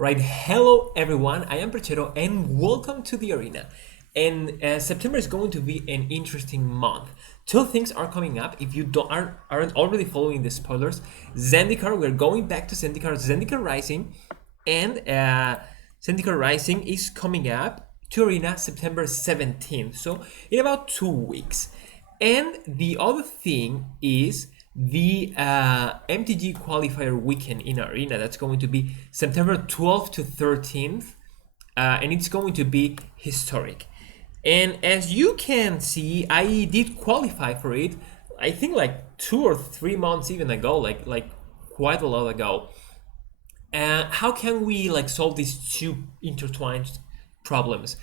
Right, hello everyone, I am Perchero and welcome to the arena. And September is going to be an interesting month. Two things are coming up. If you aren't already following the spoilers, Zendikar, we're going back to Zendikar Rising, and Zendikar Rising is coming up to arena September 17th, so in about 2 weeks. And the other thing is the MTG qualifier weekend in Arena. That's going to be September 12th to 13th, and it's going to be historic. And as you can see, I did qualify for it. I think like 2 or 3 months even ago, like quite a lot ago. How can we like solve these two intertwined problems?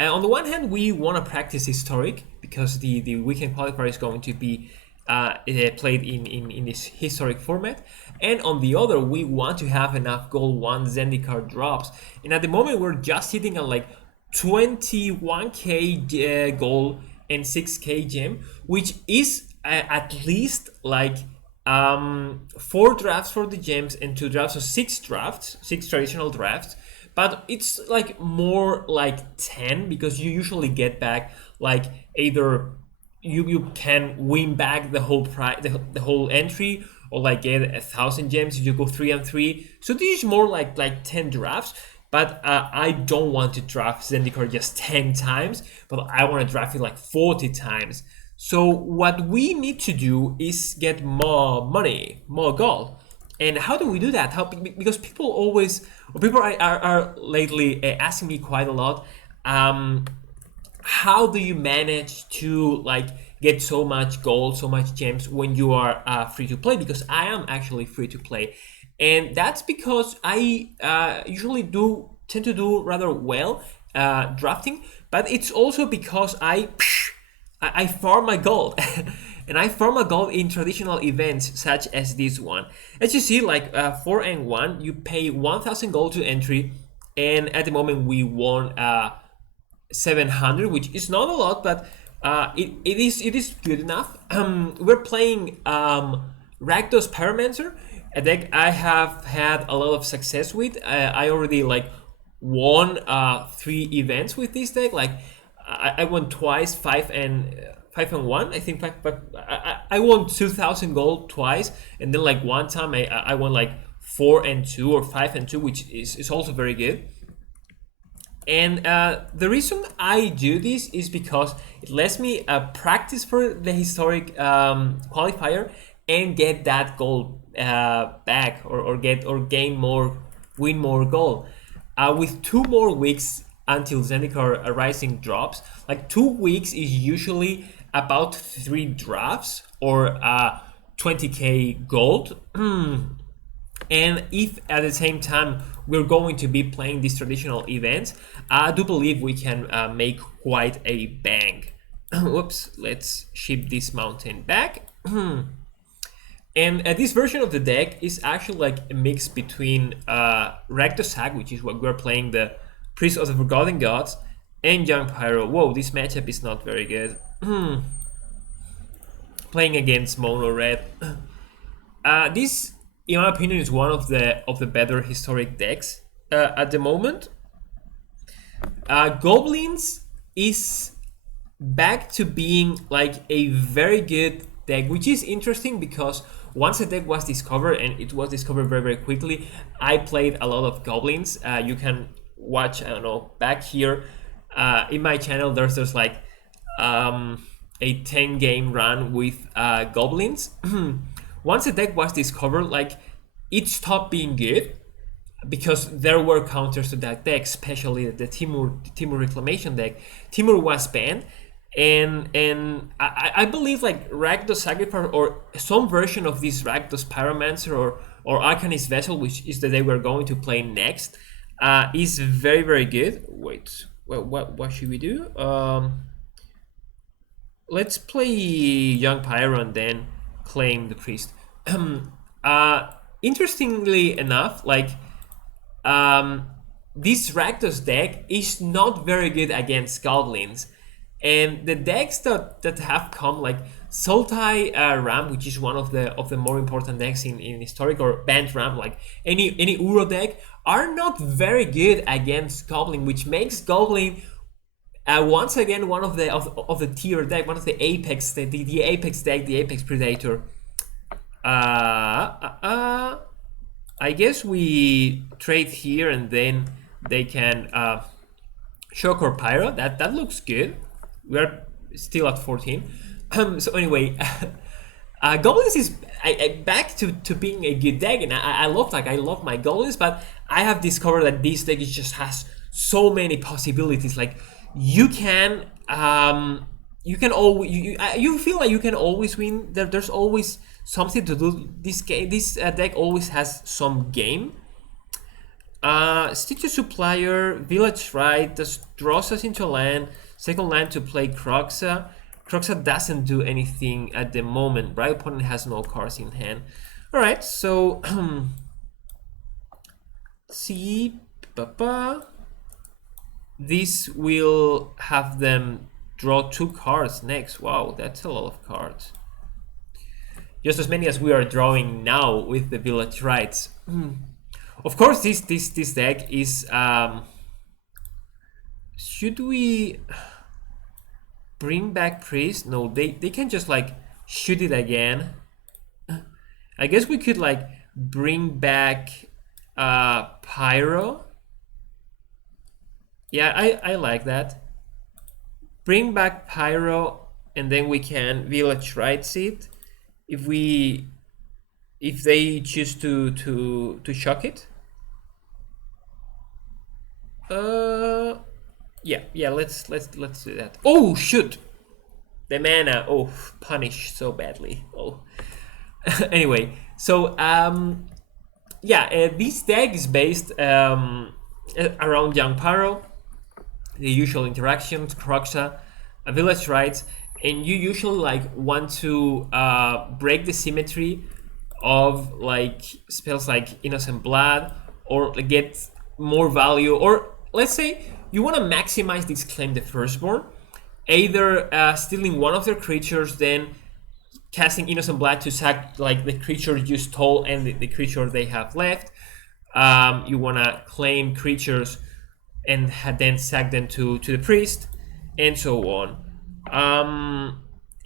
On the one hand, we want to practice historic because the weekend qualifier is going to be played in this historic format. And on the other, we want to have enough gold once Zendikar drops. And at the moment, we're just sitting on like 21k gold and 6k gem, which is at least like 4 drafts for the gems and 2 drafts, so 6 drafts, 6 traditional drafts. But it's like more like 10 because you usually get back like either you can win back the whole price, the whole entry, or like get 1,000 gems if you go 3 and 3. So this is more like 10 drafts. But I don't want to draft Zendikar just 10 times, but I want to draft it like 40 times. So what we need to do is get more money, more gold. And how do we do that? Because people always, or people are lately asking me quite a lot, how do you manage to like get so much gold, so much gems when you are free to play? Because I am actually free to play. And that's because I usually tend to do rather well drafting, but it's also because I farm my gold. And I farm my gold in traditional events such as this one. As you see, like 4 and 1, you pay 1,000 gold to entry, and at the moment we won 700, which is not a lot, but it is good enough. We're playing Rakdos Pyromancer, a deck I have had a lot of success with. I already like won 3 events with this deck. Like I won twice, 5 and 1. I think I won 2,000 gold twice, and then like one time I won like 4 and 2 or 5 and 2, which is also very good. And the reason I do this is because it lets me practice for the historic qualifier and get that gold back, or gain more, win more gold. With 2 more weeks until Zendikar Rising drops, like 2 weeks is usually about 3 drafts or 20k gold. And if at the same time we're going to be playing these traditional events, I do believe we can make quite a bang. Whoops, let's ship this mountain back. And this version of the deck is actually like a mix between Rakdos Hag, which is what we're playing, the Priest of the Forgotten Gods, and Young Pyro. Whoa, this matchup is not very good. Playing against Mono Red. This, in my opinion, is one of the better historic decks at the moment. Goblins is back to being like a very good deck, which is interesting because once the deck was discovered, and it was discovered very, very quickly, I played a lot of Goblins. You can watch, I don't know, back here in my channel, there's like a 10 game run with Goblins. Once the deck was discovered, like it stopped being good because there were counters to that deck, especially the Timur Reclamation deck. Timur was banned, and I believe like Rakdos Sacrifice or some version of this Rakdos Pyromancer or Arcanist Vessel, which is the deck we're going to play next, is very, very good. Wait, well, what should we do? Let's play Young Pyro and then claim the Priest. Interestingly enough, like this Rakdos deck is not very good against Goblins, and the decks that have come like Sultai ramp, which is one of the more important decks in historic, or banned ramp, like any Uro deck, are not very good against Goblin, which makes Goblin once again one of the tier deck, one of the apex, the apex deck, the apex predator. I guess we trade here, and then they can shock or pyro. That looks good. We're still at 14. So anyway, goblins is back to being a good deck, and I love my goblins, but I have discovered that this deck just has so many possibilities. Like you can always you feel like you can always win. There's always something to do. This deck always has some game. Stick to Supplier, Village Right, just draws us into land, second land to play Croxa. Croxa doesn't do anything at the moment, right? Opponent has no cards in hand. Alright, so see, this will have them draw 2 cards next. Wow, that's a lot of cards. Just as many as we are drawing now with the Village Rights. Of course, this deck is. Should we bring back Priest? No, they can just like shoot it again. I guess we could like bring back Pyro. Yeah, I like that. Bring back Pyro, and then we can Village Rights it. If they choose to shock it. Yeah, let's do that. Oh shoot, the mana. Oh, punished so badly. Oh. Anyway, so this deck is based around Young Paro, the usual interactions, Croxa, a Village Rights, and you usually like want to break the symmetry of like spells like Innocent Blood, or get more value, or let's say you want to maximize this Claim the Firstborn, either stealing one of their creatures, then casting Innocent Blood to sack like the creature you stole and the creature they have left. You want to claim creatures and then sack them to the priest, and so on.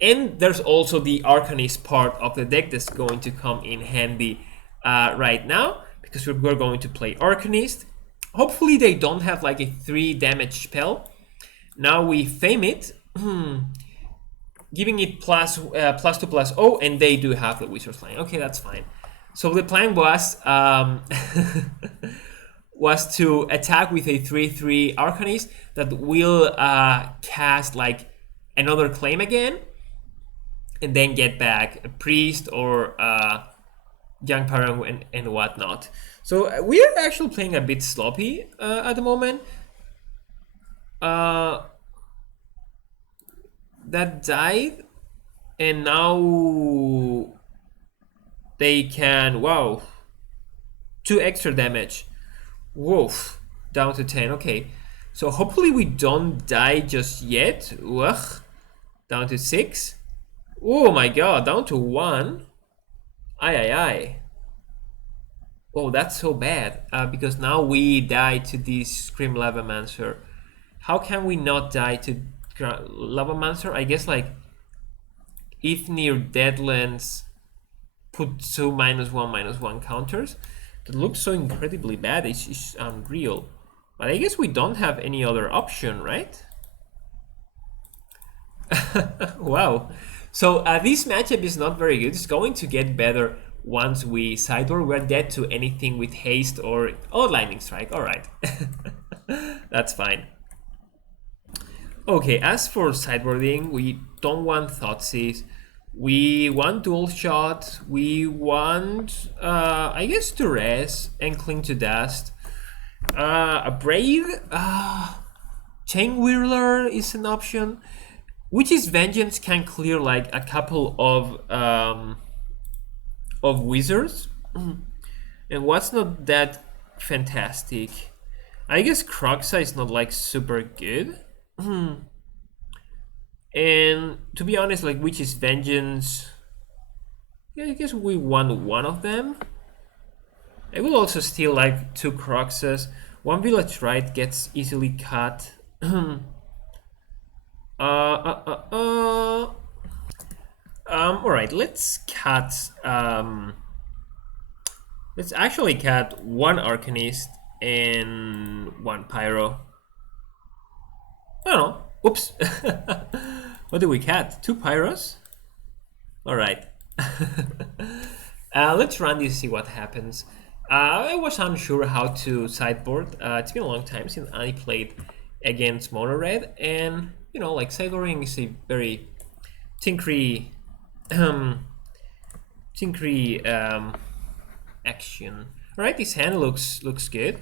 And there's also the Arcanist part of the deck that's going to come in handy right now, because we're going to play Arcanist. Hopefully they don't have like a 3 damage spell. Now we Fame it, giving it +2/+0, and they do have the Wizard's Line. Okay, that's fine. So the plan was was to attack with a 3/3 Arcanist that will cast like another Claim again, and then get back a Priest or Young Parang and whatnot. So we are actually playing a bit sloppy at the moment. That died, and now they can, wow, 2 extra damage. Whoa, down to 10. Okay, so hopefully we don't die just yet. Ugh. Down to 6. Oh my god, down to 1. Aye. Oh, that's so bad, because now we die to this Scream Lavamancer. How can we not die to Lavamancer? I guess like if near Deadlands, put 2 -1/-1 counters. That looks so incredibly bad. It's unreal. But I guess we don't have any other option, right? Wow. So this matchup is not very good. It's going to get better once we sideboard. We're dead to anything with haste or Lightning Strike. All right. That's fine. Okay, as for sideboarding, we don't want Thoughtseize. We want Dual Shot. We want, I guess, Duress and Cling to Dust. A Brave. Chain Whirler is an option. Witch's Vengeance can clear like a couple of wizards. And what's not that fantastic? I guess Croxa is not like super good. And to be honest, like, which is vengeance? Yeah, I guess we want one of them. I will also steal like 2 Croxes. One village right gets easily cut. All right, let's cut. Let's actually cut 1 Arcanist and 1 Pyro. I don't know. Oops. What did we cut? 2 Pyros? All right. Let's run this, see what happens. I was unsure how to sideboard. It's been a long time since I played against Mono Red, and you know, like, sideboarding is a very tinkery, tinkery action. All right, this hand looks good.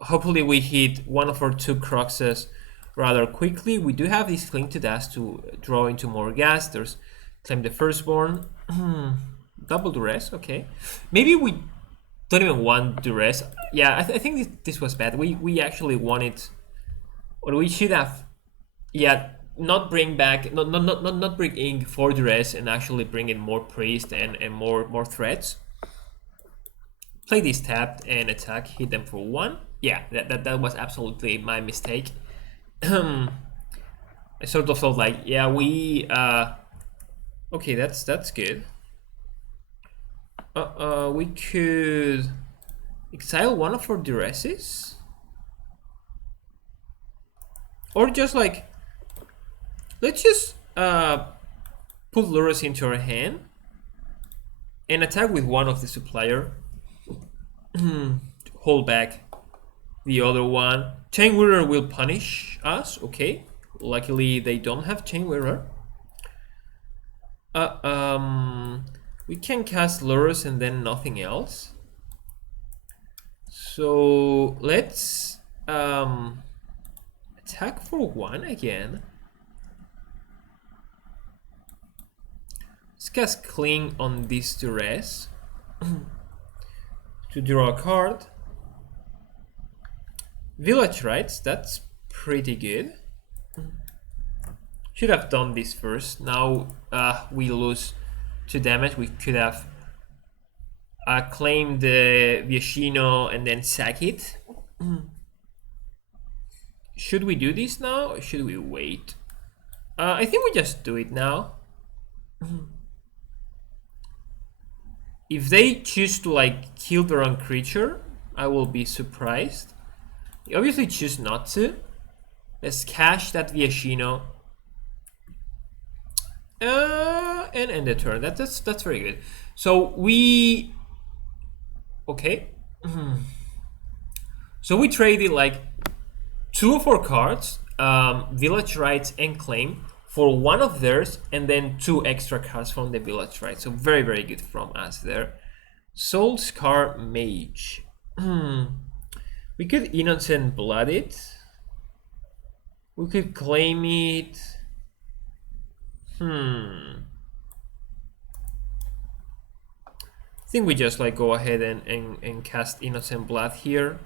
Hopefully, we hit one of our 2 Croxes rather quickly. We do have this Cling to Dust to draw into more gas. There's Claim the Firstborn. Double Duress, okay. Maybe we don't even want Duress. Yeah, I think this was bad. We actually wanted, or we should have, yeah, not bring back, not bring in 4 Duress and actually bring in more Priest and more threats. Play this tapped and attack, hit them for 1. Yeah, that was absolutely my mistake. I sort of felt like, yeah, we okay, that's good. We could exile one of our Duresses, or just like, let's just put Lurus into our hand and attack with one of the supplier. Hold back the other one. Chainwhirler will punish us, okay. Luckily they don't have Chainwhirler. We can cast Lurus and then nothing else. So let's attack for 1 again. Let's cast Cling on this Duress to draw a card. Village Rights, that's pretty good. Should have done this first. Now we lose 2 damage. We could have claimed the Viashino and then sack it. Should we do this now or should we wait? I think we just do it now. If they choose to like kill their own creature, I will be surprised. They obviously choose not to. Let's cash that Viashino. And end the turn. That's very good. So we, okay. So we traded like 2 of our cards, Village Rights and Claim, for 1 of theirs, and then 2 extra cards from the Village Rights. So very good from us there. Soul Scar Mage. We could Innocent Blood it. We could claim it. I think we just like go ahead and cast Innocent Blood here.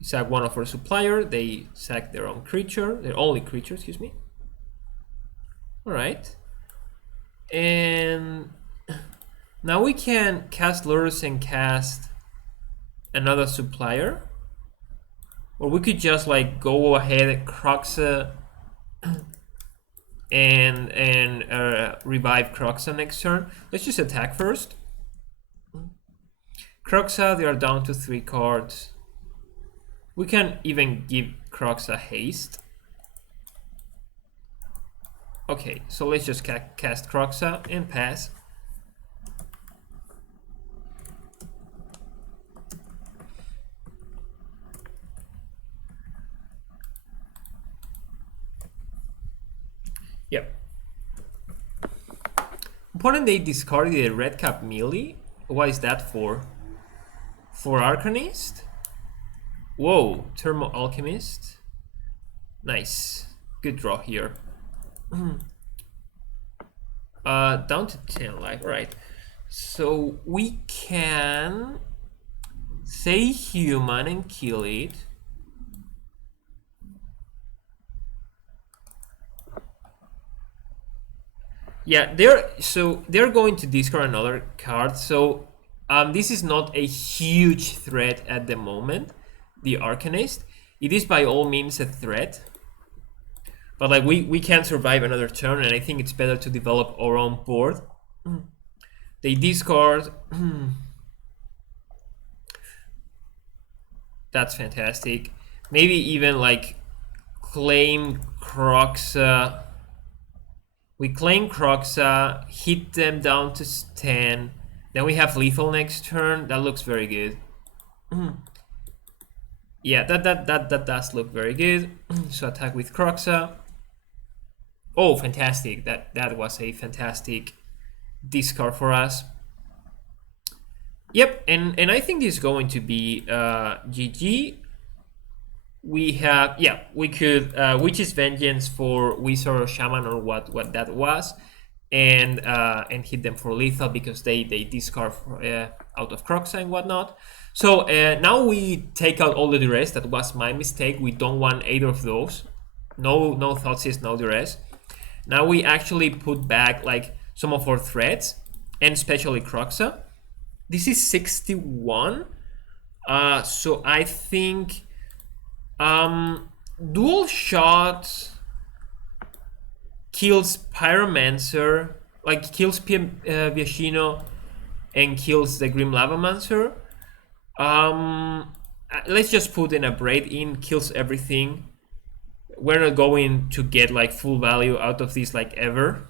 Sack one of our supplier, they sack their own creature, their only creature, excuse me. Alright. And now we can cast Lurus and cast another supplier. Or we could just like go ahead and Croxa and revive Croxa next turn. Let's just attack first. Croxa, they are down to 3 cards. We can even give Croxa haste. Okay, so let's just cast Croxa and pass. Yep. Opponent, they discarded a red cap melee. What is that for? For Arcanist? Whoa, Thermo Alchemist. Nice. Good draw here. Down to 10 life, right. So we can say human and kill it. Yeah, they're going to discard another card. So this is not a huge threat at the moment. The Arcanist. It is by all means a threat, but like we can survive another turn, and I think it's better to develop our own board. They discard. That's fantastic. Maybe even like claim Croxa. We claim Croxa, hit them down to 10. Then we have lethal next turn. That looks very good. Yeah, that does look very good. So attack with Croxa. Oh, fantastic. That was a fantastic discard for us. Yep, and I think it's going to be GG. We have, yeah, we could Witch's Vengeance for Wizard or Shaman or what that was, and hit them for lethal because they discard out of Croxa and whatnot. So now we take out all the duress. That was my mistake. We don't want either of those. No Thoughtseize, no duress. Now we actually put back like some of our threats, and especially Croxa. This is 61. So I think dual shot kills Pyromancer, like kills Viashino and kills the Grim Lavamancer. Let's just put in a Braid in, kills everything. We're not going to get like full value out of this like ever.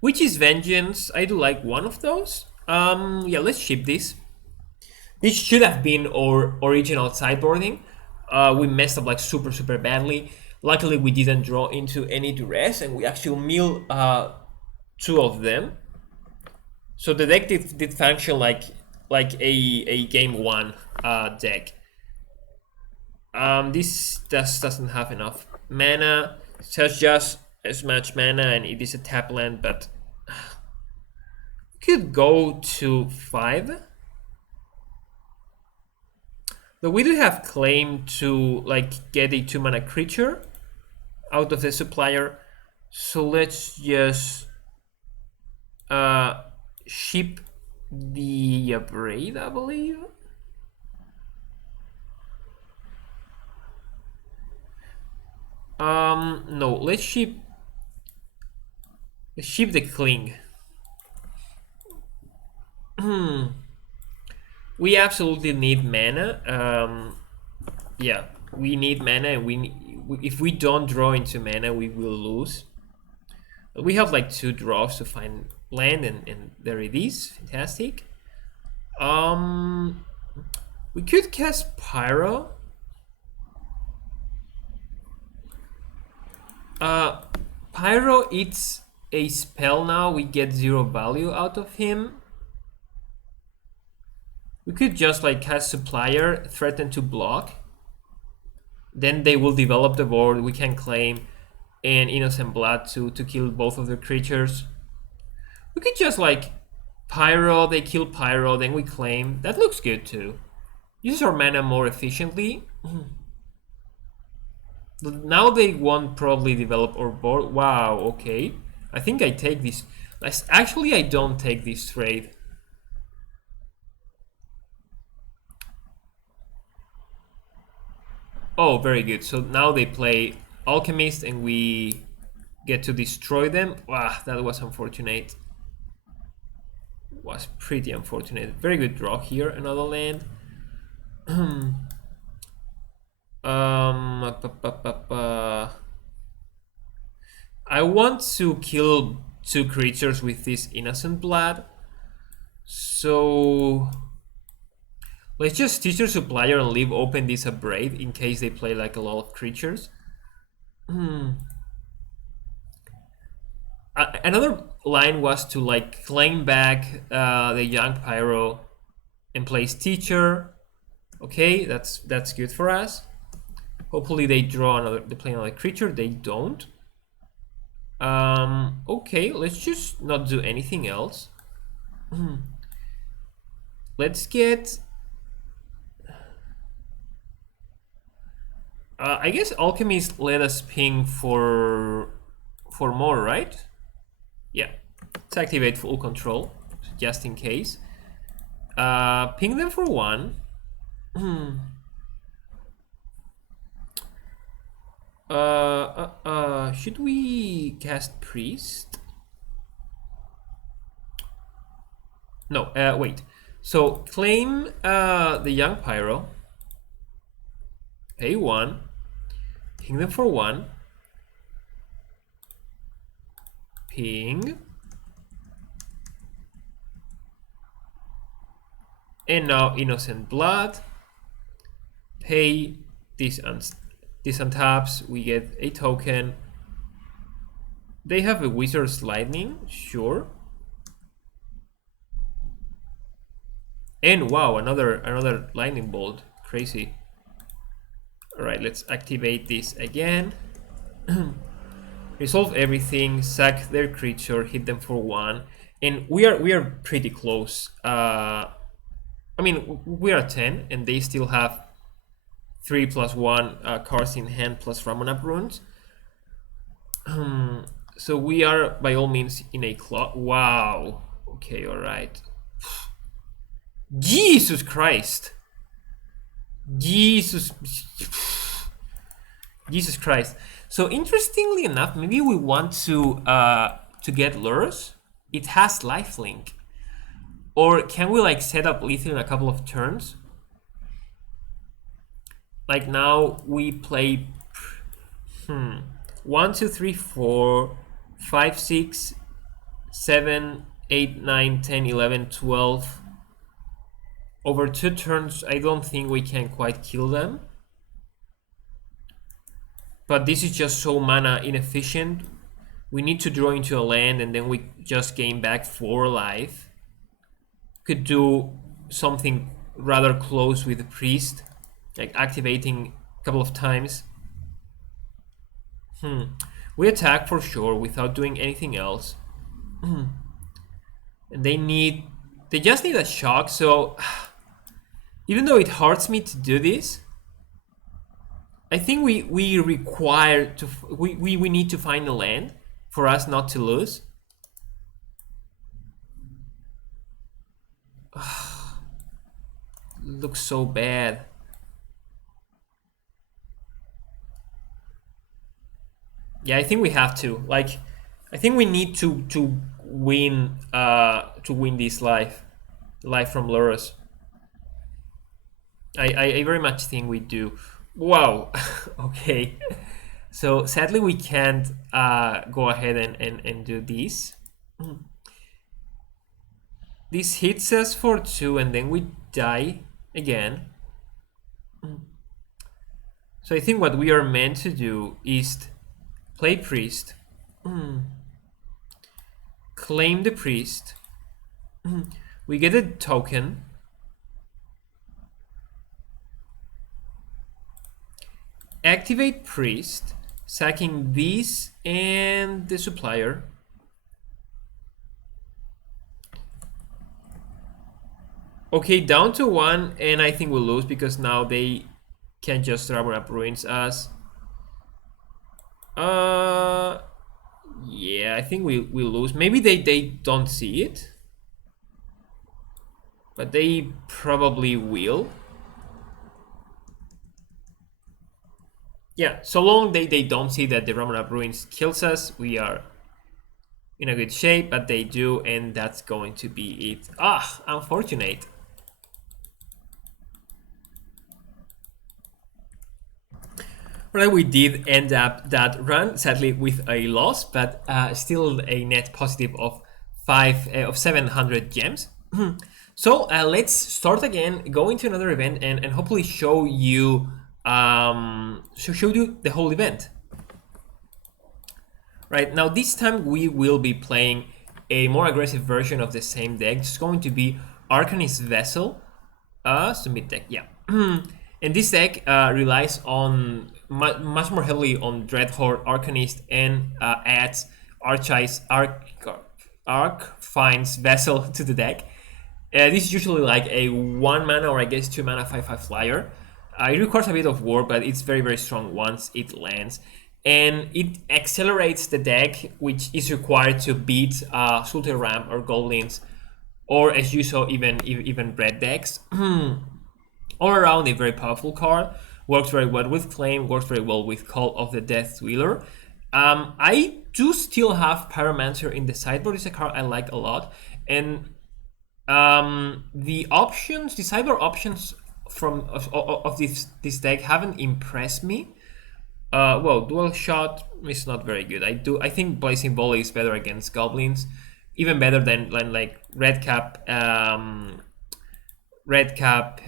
Witch's Vengeance, I do like one of those. Yeah, let's ship this. This should have been our original sideboarding. We messed up like super badly. Luckily we didn't draw into any duress, and we actually mill 2 of them. So the deck did function like a game 1 deck. This doesn't have enough mana. It has just as much mana, and it is a tap land, but could go to 5. But we do have claim to like get a 2-mana creature out of the supplier. So let's just ship the Braid, I believe. No, let's ship the Cling. We absolutely need mana. Yeah, we need mana, and if we don't draw into mana, we will lose. But we have like 2 draws to find land, and there it is. Fantastic. We could cast Pyro. Pyro, it's a spell now. We get 0 value out of him. We could just like cast Supplier, threaten to block. Then they will develop the board. We can claim an Innocent Blood to kill both of the creatures. We could just like Pyro, they kill Pyro, then we claim. That looks good too. Use our mana more efficiently. Now they won't probably develop our board. Wow, okay. I think I take this. Actually, I don't take this trade. Oh, very good. So now they play Alchemist and we get to destroy them. Wow, that was unfortunate. Was pretty unfortunate. Very good draw here, another land. I want to kill 2 creatures with this Innocent Blood. So let's just teach their supplier and leave open this Braid in case they play like a lot of creatures. Another line was to like claim back the young Pyro and place Teacher. Okay, that's good for us. Hopefully they play another creature. They don't. Okay, let's just not do anything else. Let's get I guess Alchemist let us ping for more, right? Let's activate full control, just in case. Ping them for 1. Should we cast Priest? No, wait. So claim the Young Pyro, pay 1, ping them for 1, ping, and now Innocent Blood, pay this untaps, we get a token. They have a Wizard's Lightning, sure. And wow, another lightning bolt, crazy. All right, let's activate this again. Resolve everything, sack their creature, hit them for 1, and we are pretty close. I mean, we are 10, and they still have 3+1 cards in hand plus Ramonap runes. So we are by all means in a clock. Wow. Okay, all right. Jesus Christ. Jesus Christ. So interestingly enough, maybe we want to get Lurrus. It has lifelink. Or can we like set up lethal in a couple of turns? Like now we play 1, 2, 3, 4, 5, 6, 7, 8, 9, 10, 11, 12. Over 2 turns, I don't think we can quite kill them. But this is just so mana inefficient. We need to draw into a land and then we just gain back 4 life. Could do something rather close with the priest, like activating a couple of times. We attack for sure without doing anything else. And they just need a shock, so even though it hurts me to do this, I think we require to we need to find a land for us not to lose. Looks so bad. Yeah, I think we have to. Like, I think we need to win this life from Lurrus. I very much think we do. Wow. Okay. So sadly we can't go ahead and do this. This hits us for 2 and then we die again. So I think what we are meant to do is play priest, claim the priest, we get a token, activate priest, sacking this and the supplier. Okay, down to 1, and I think we'll lose because now they can just rubber up ruins us. Yeah, I think we lose. Maybe they don't see it, but they probably will. Yeah, so long they don't see that the Ramonap Ruins kills us, we are in a good shape, but they do, and that's going to be it. Ah, unfortunate. Right, we did end up that run, sadly with a loss, but still a net positive of 700 gems. So let's start again, go into another event, and hopefully show you the whole event. Right, now this time we will be playing a more aggressive version of the same deck. It's going to be Arcanist Vessel, submit deck, yeah. And this deck relies on much more heavily on Dreadhorde, Arcanist, and adds Arcfiend's Vessel to the deck. This is usually like a 1 mana or I guess 2 mana 5/5 flyer. It requires a bit of work, but it's very, very strong once it lands. and it accelerates the deck, which is required to beat Sultai Ram or Goblins, or as you saw, even red decks. All around a very powerful card. Works very well with Claim, works very well with Call of the Death Wheeler. I do still have Pyromancer in the sideboard. It's a card I like a lot. And the sideboard options of this deck haven't impressed me. Well, Dual Shot is not very good. I think Blazing Volley is better against Goblins. Even better than like Red Cap,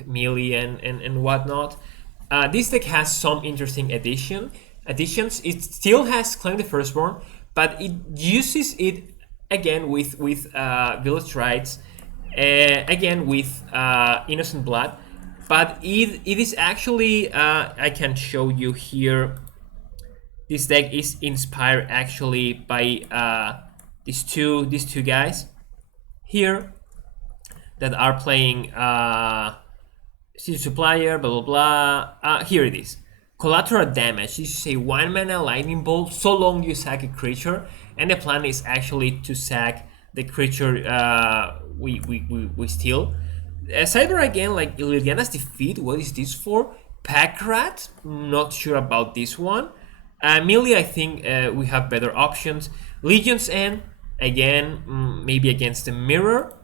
melee, and whatnot. This deck has some interesting additions. It still has Claim the Firstborn, but it uses it again with Village Rites, again with Innocent Blood. But it is actually, I can show you here. This deck is inspired actually by these two guys here that are playing Siege Supplier, blah blah blah. Here it is. Collateral damage. This is a 1-mana lightning bolt so long you sack a creature, and the plan is actually to sack the creature we steal. Cyber again, like Liliana's Defeat. What is this for? Pack Rat? Not sure about this one. Melee, I think we have better options. Legion's End, again, maybe against the Mirror.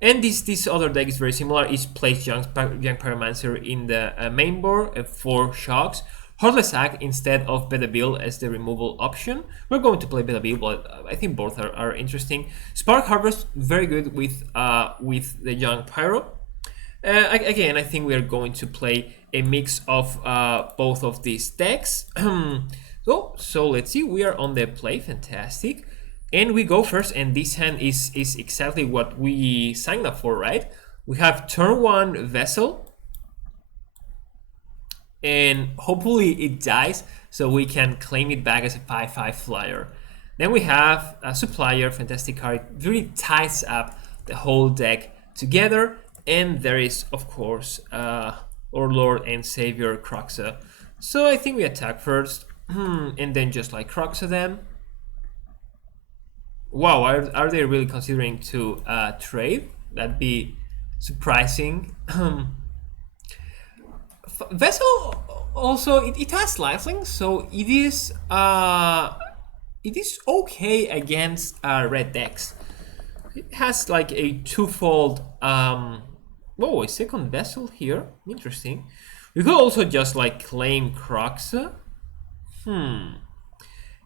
And this other deck is very similar. Is place Young Pyromancer in the main board for shocks. Heartless Act instead of Bedabil as the removal option. We're going to play Bedabil, but I think both are interesting. Spark Harvest, very good with the Young Pyro. Again, I think we are going to play a mix of both of these decks. So let's see. We are on the play. Fantastic. And we go first, and this hand is exactly what we signed up for, right? We have turn 1 Vessel, and hopefully it dies so we can claim it back as a 5/5 flyer. Then we have a Supplier, fantastic card. It really ties up the whole deck together. And there is, of course, our Lord and Savior Croxa. So I think we attack first, and then just like Croxa them. Wow, are they really considering to trade? That'd be surprising. Vessel also, it has lifelink, so it is okay against red decks. It has like a twofold. Oh, a second Vessel here. Interesting. We could also just like claim Croxa.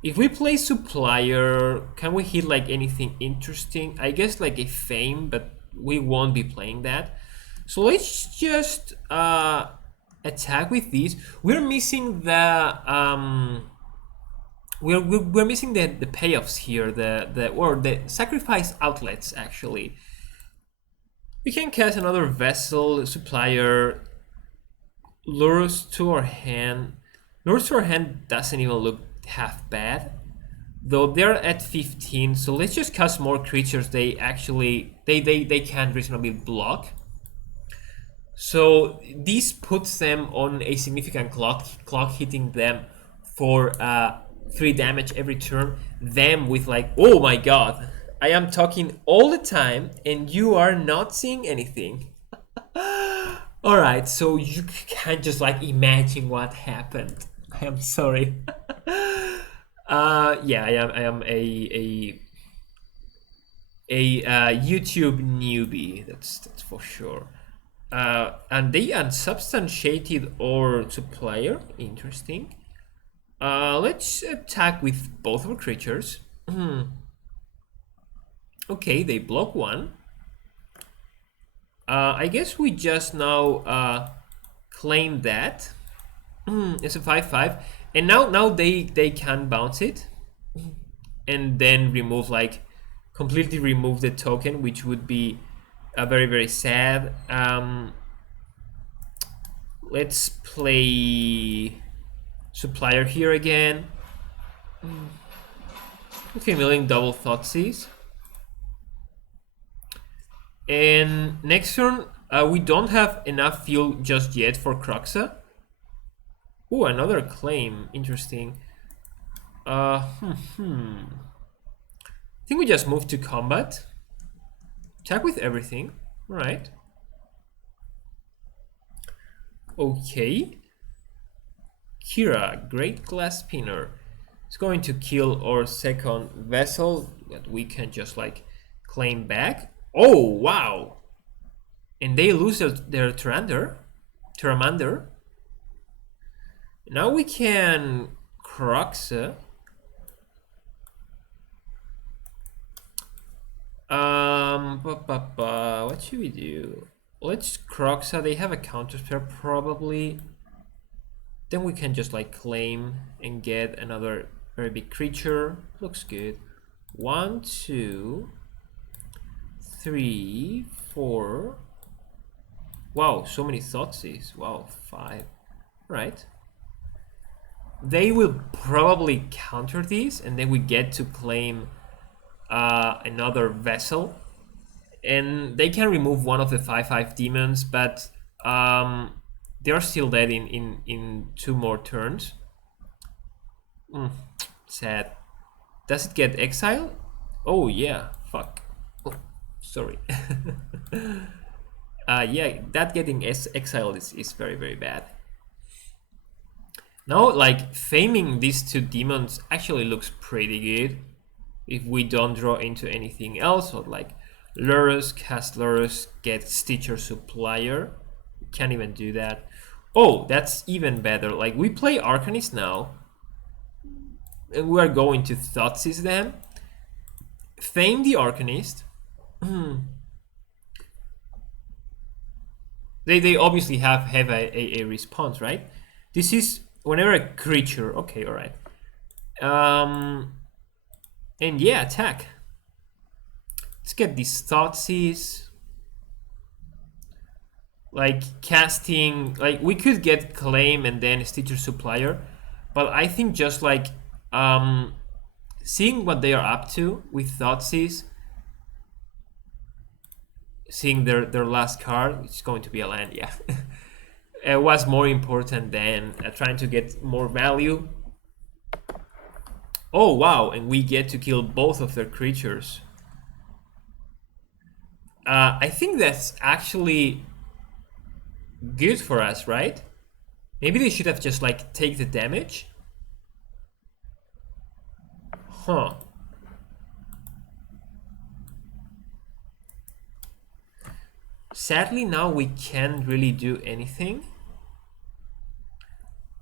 If we play Supplier, can we hit like anything interesting? I guess like a Fame, but we won't be playing that. So let's just attack with these. We're missing the we're missing the payoffs here, the sacrifice outlets actually. We can cast another Vessel, Supplier, Lures to our hand. Lures to our hand doesn't even look half bad, though they're at 15, so let's just cast more creatures they can reasonably block. So this puts them on a significant clock hitting them for 3 damage every turn. Them with like, oh my god, I am talking all the time and you are not seeing anything. Alright, so you can just like imagine what happened. I am sorry. Yeah, I am a YouTube newbie. That's for sure. And they unsubstantiated or Supplier. Interesting. Let's attack with both of our creatures. Okay, they block one. I guess we just now claim that. It's a 5/5, and now they can bounce it, and then remove completely remove the token, which would be very, very sad. Let's play Supplier here again. Okay, milling double Thoughtseize. And next turn, we don't have enough fuel just yet for Croxa. Ooh, another claim. Interesting. I think we just move to combat. Attack with everything. All right. Okay. Kira, Great Glass Spinner. It's going to kill our second vessel that we can just like claim back. Oh, wow. And they lose their Pteramander. Now we can Croxa. What should we do? Let's Croxa. They have a counter spell probably. Then we can just like claim and get another very big creature. Looks good. 1, 2, 3, 4. Wow, so many Thoughtseize. Wow, 5. Right. They will probably counter these, and then we get to claim another vessel. And they can remove one of the 5/5 demons, but they're still dead in 2 more turns. Sad. Does it get exiled? Oh yeah, fuck. Oh, sorry. Yeah, that getting exiled is very, very bad. Now, like, faming these 2 demons actually looks pretty good. If we don't draw into anything else, or like Lurrus, cast Lurrus, get Stitcher Supplier. Can't even do that. Oh, that's even better. Like, we play Arcanist now, and we are going to Thoughtseize them. Fame the Arcanist. They obviously have a response, right? This is whenever a creature. Okay, all right. And yeah, attack. Let's get these Thoughtseize. Like casting, like we could get Claim and then Stitcher Supplier, but I think just like seeing what they are up to with Thoughtseize, seeing their last card, which is going to be a land, yeah. It was more important than trying to get more value. Oh wow, and we get to kill both of their creatures. I think that's actually good for us, right? Maybe they should have just like take the damage. Huh. Sadly, now we can't really do anything.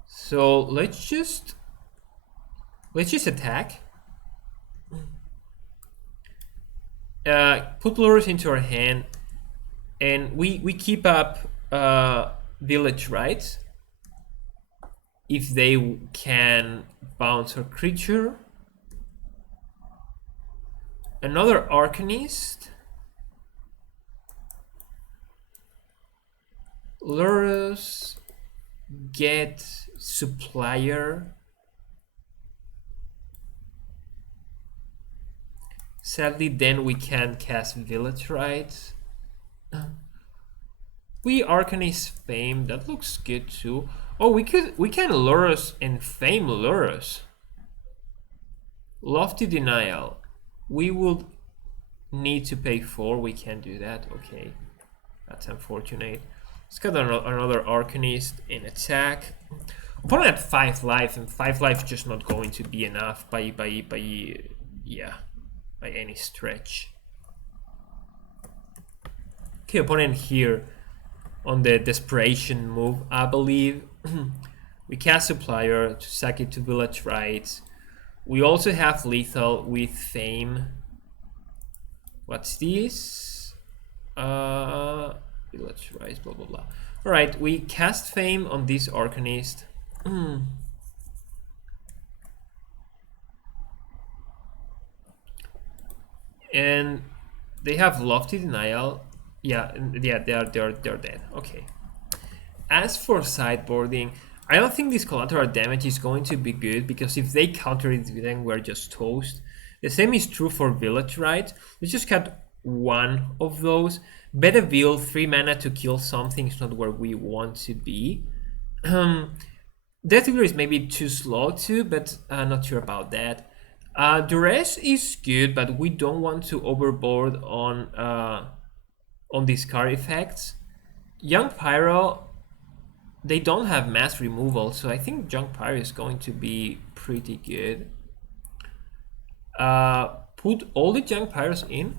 So let's just attack. Put lures into our hand, and we keep up village rights if they can bounce our creature. Another Arcanist. Lurrus, get Supplier. Sadly, then we can't cast Village Rights. We Arcanist Fame, that looks good too. Oh, we can Lurrus and Fame Lurrus. Lofty Denial. We would need to pay 4. We can't do that. Okay, that's unfortunate. Let's get another Arcanist in attack. Opponent at 5 life, and 5 life just not going to be enough by any stretch. Okay, opponent here on the desperation move, I believe. We cast Supplier to sack it to Village Rights. We also have lethal with Fame. What's this? Village Rights, blah blah blah. Alright, we cast Fame on this Arcanist. And they have Lofty Denial. Yeah, they're dead. Okay. As for sideboarding, I don't think this collateral damage is going to be good, because if they counter it, then we're just toast. The same is true for Village Rights. Let's just cut one of those. Bedevil, 3 mana to kill something is not where we want to be. Death Dealer is maybe too slow too, but not sure about that. Duress is good, but we don't want to overboard on these card effects. Young Pyro, they don't have mass removal, so I think Young Pyro is going to be pretty good. Put all the Young Pyros in.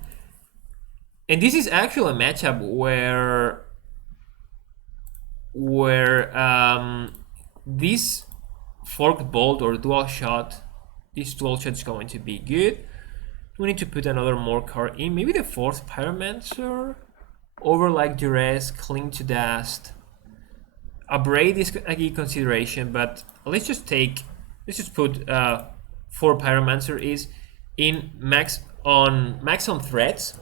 And this is actually a matchup where this forked bolt or dual shot, this dual shot is going to be good. We need to put another more card in, maybe the fourth Pyromancer, over like Duress, Cling to Dust. Abrade is a key consideration, but let's just put 4 Pyromancer is in max on threats,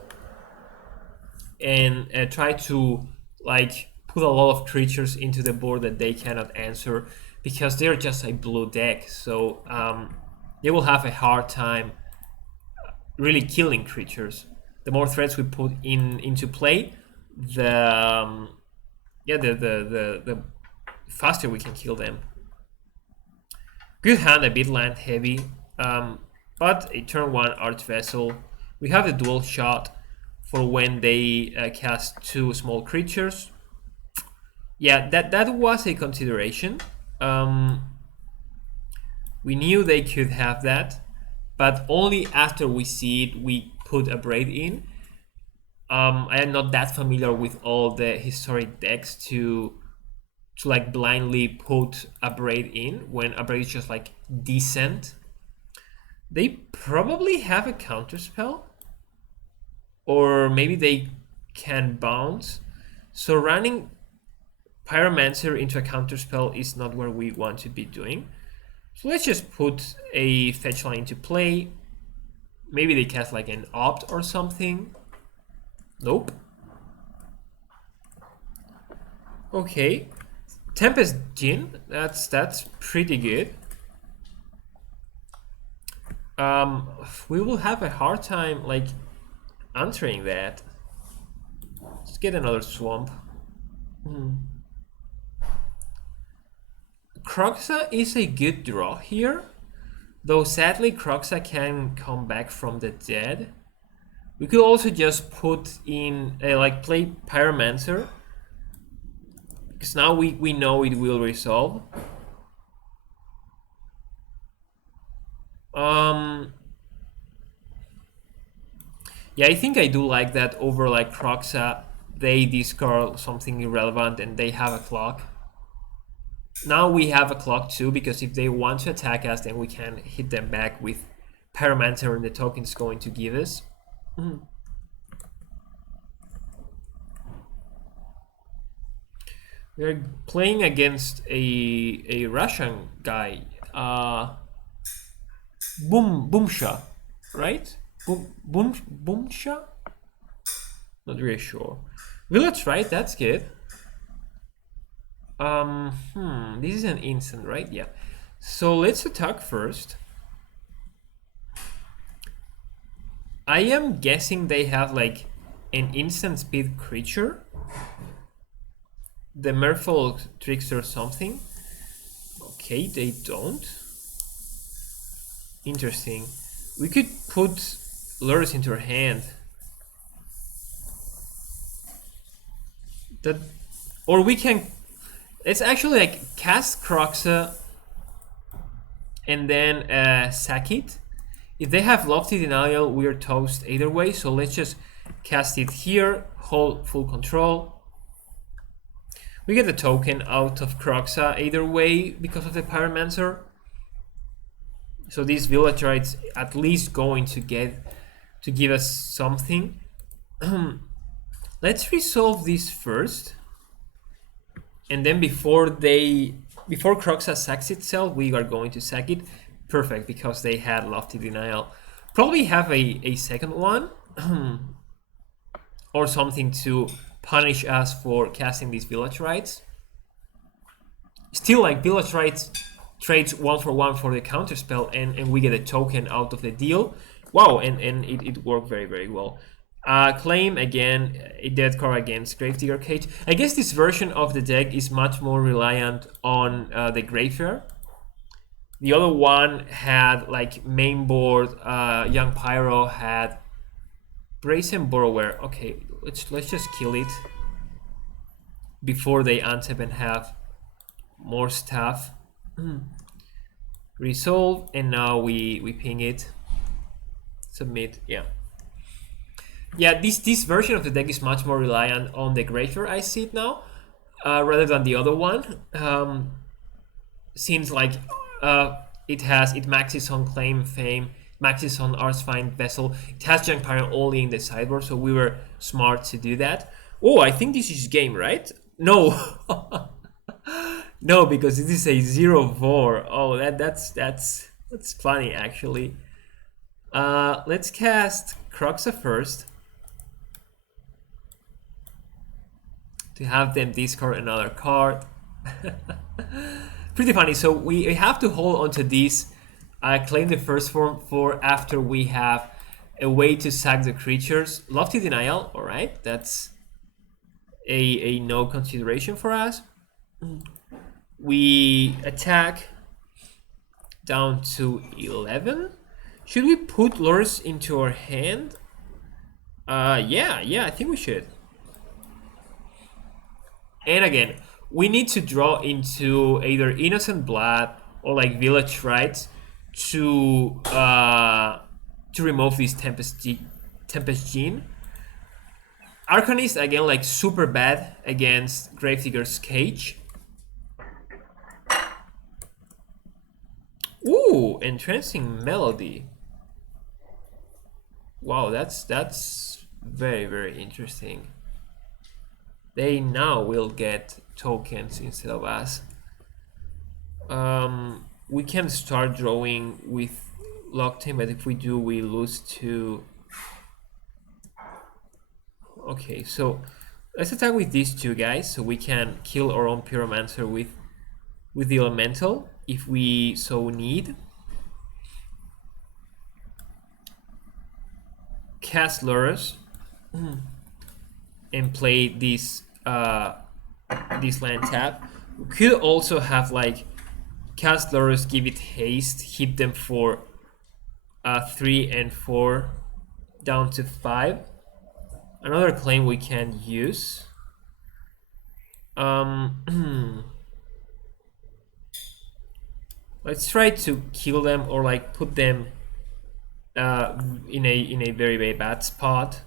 and try to like put a lot of creatures into the board that they cannot answer, because they're just a blue deck, so they will have a hard time really killing creatures. The more threats we put into play, the faster we can kill them. Good hand, a bit land heavy, but a turn 1 Arch Vessel. We have the dual shot for when they cast 2 small creatures. Yeah, that was a consideration. We knew they could have that, but only after we see it, we put a Braid in. I am not that familiar with all the historic decks to like blindly put a Braid in when a Braid is just like decent. They probably have a counterspell, or maybe they can bounce. So running Pyromancer into a counterspell is not what we want to be doing. So let's just put a fetch line into play. Maybe they cast like an Opt or something. Nope. Okay. Tempest Djinn, that's pretty good. We will have a hard time like answering that. Let's get another swamp. Kroxa is a good draw here, though sadly Kroxa can come back from the dead. We could also just put in like play Pyromancer, because now we know it will resolve. Yeah, I think I do like that over like Kroxa. They discard something irrelevant and they have a clock. Now we have a clock too, because if they want to attack us, then we can hit them back with Pyromancer and the token is going to give us. We're playing against a Russian guy, Boomsha, right? Boomsha? Not really sure. Village, right? That's good. This is an instant, right? Yeah. So let's attack first. I am guessing they have like an instant speed creature, the Merfolk Trickster or something. Okay, they don't. Interesting. We could put Lures into her hand. That, or we can. It's actually like cast Kroxa and then sack it. If they have Lofty Denial, we are toast either way. So let's just cast it here, hold full control. We get the token out of Kroxa either way because of the Pyromancer. So this Village Right's at least going to give us something. Let's resolve this first. And then before Kroxa sacks itself, we are going to sack it. Perfect, because they had Lofty Denial. Probably have a second one or something to punish us for casting these Village Rights. Still, like, Village Rights trades 1-for-1 for the counterspell, and we get a token out of the deal. Wow, and it worked very, very well. Claim again a dead card against Gravedigger Cage. I guess this version of the deck is much more reliant on the Graveyard. The other one had like main board, Young Pyro had Brazen Borrower. Okay, let's just kill it before they untap and have more stuff. Resolve, and now we ping it. Submit, yeah. Yeah, this version of the deck is much more reliant on the Graveyard, I see it now, rather than the other one. Seems like it maxes on Claim Fame, maxes on Archfiend Vessel. It has Junk Pyro only in the sideboard, so we were smart to do that. Oh, I think this is game, right? No. No, because it is a 0/4. Oh, that's funny actually. Let's cast Croxa first to have them discard another card. Pretty funny. So we have to hold onto these, claim the first form for after we have a way to sack the creatures. Lofty Denial, alright, that's a no consideration for us. We attack down to 11. Should we put lures into our hand? Yeah, I think we should. And again, we need to draw into either Innocent Blood or like Village Rites to remove this Tempest Gene. Arcanist again, like super bad against Gravedigger's Cage. Ooh, Entrancing Melody. Wow, that's very interesting. They now will get tokens instead of us. We can start drawing with Locked In, but if we do, we lose to... Okay, so let's attack with these two guys so we can kill our own Pyromancer with the Elemental if we so need. Cast Lurrus and play this land tap. We could also have like cast Lurrus, give it haste, hit them for 3 and 4 down to 5. Another claim we can use. Let's try to kill them or like put them in a very bad spot.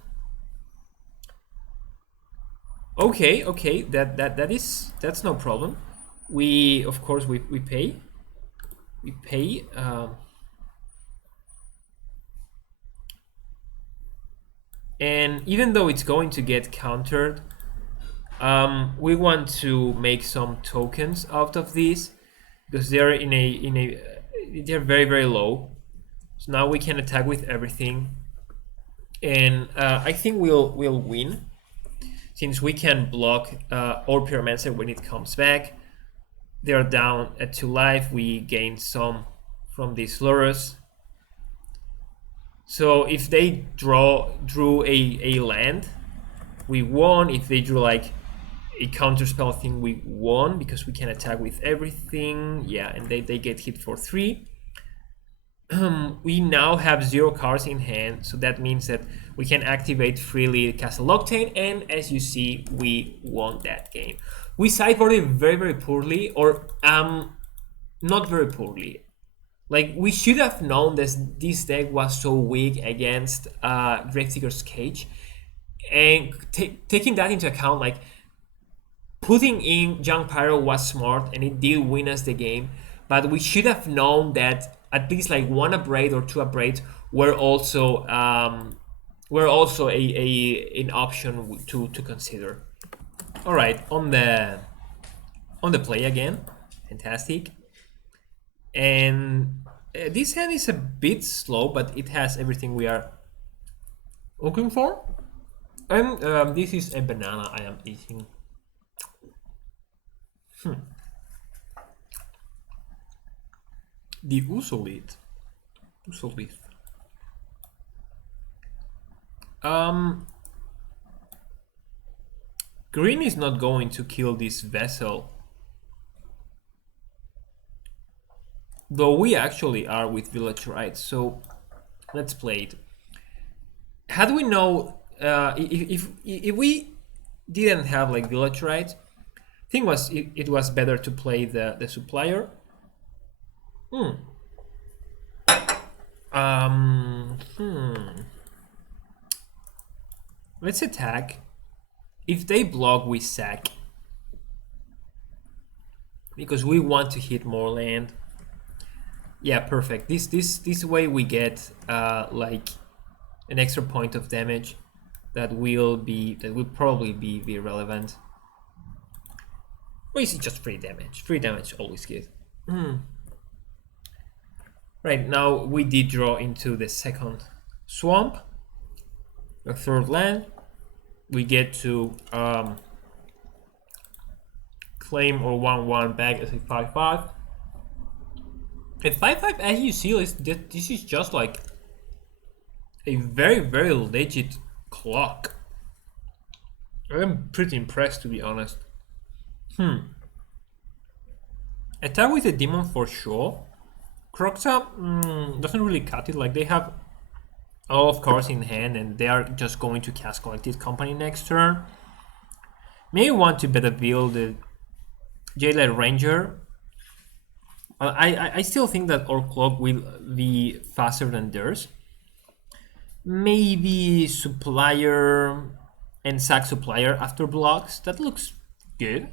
Okay, that's no problem. We of course we pay. And even though it's going to get countered, we want to make some tokens out of these because they're they're very low. So now we can attack with everything, and I think we'll win since we can block our Pyromancer when it comes back. They're down at 2 life. We gain some from these Lurrus. So if they drew a land, we won. If they drew like a counter spell thing, we won because we can attack with everything. Yeah, and they get hit for 3. We now have 0 cards in hand, so that means that we can activate freely Castle Octane, and as you see, we won that game. We sideboarded very poorly, or not very poorly. Like, we should have known that this deck was so weak against Gravedigger's Cage, and taking that into account, like, putting in Junk Pyro was smart, and it did win us the game, but we should have known that at least like 1 Abrade or 2 Abrades were also an option to consider. All right, on the play again, fantastic. And this hand is a bit slow, but it has everything we are looking for. And this is a banana I am eating. The Usolith. Green is not going to kill this vessel. Though we actually are with village rights, so let's play it. How do we know if we didn't have like village rights? Thing was it was better to play the supplier. Let's attack. If they block, we sack because we want to hit more land. Yeah, perfect. This way we get like an extra point of damage that will probably be relevant. Or is it just free damage? Free damage always good. Right, now we did draw into the second swamp, the third land. We get to claim our 1/1 back as a 5/5. A 5/5, as you see, this is just like a very legit clock. I'm pretty impressed, to be honest. Attack with a demon for sure. Croxa doesn't really cut it. Like, they have a lot of cards in hand and they are just going to cast Collective Company next turn. May want to better build the Jailer Ranger. I still think that our clock will be faster than theirs. Maybe Supplier and sack Supplier after blocks. That looks good.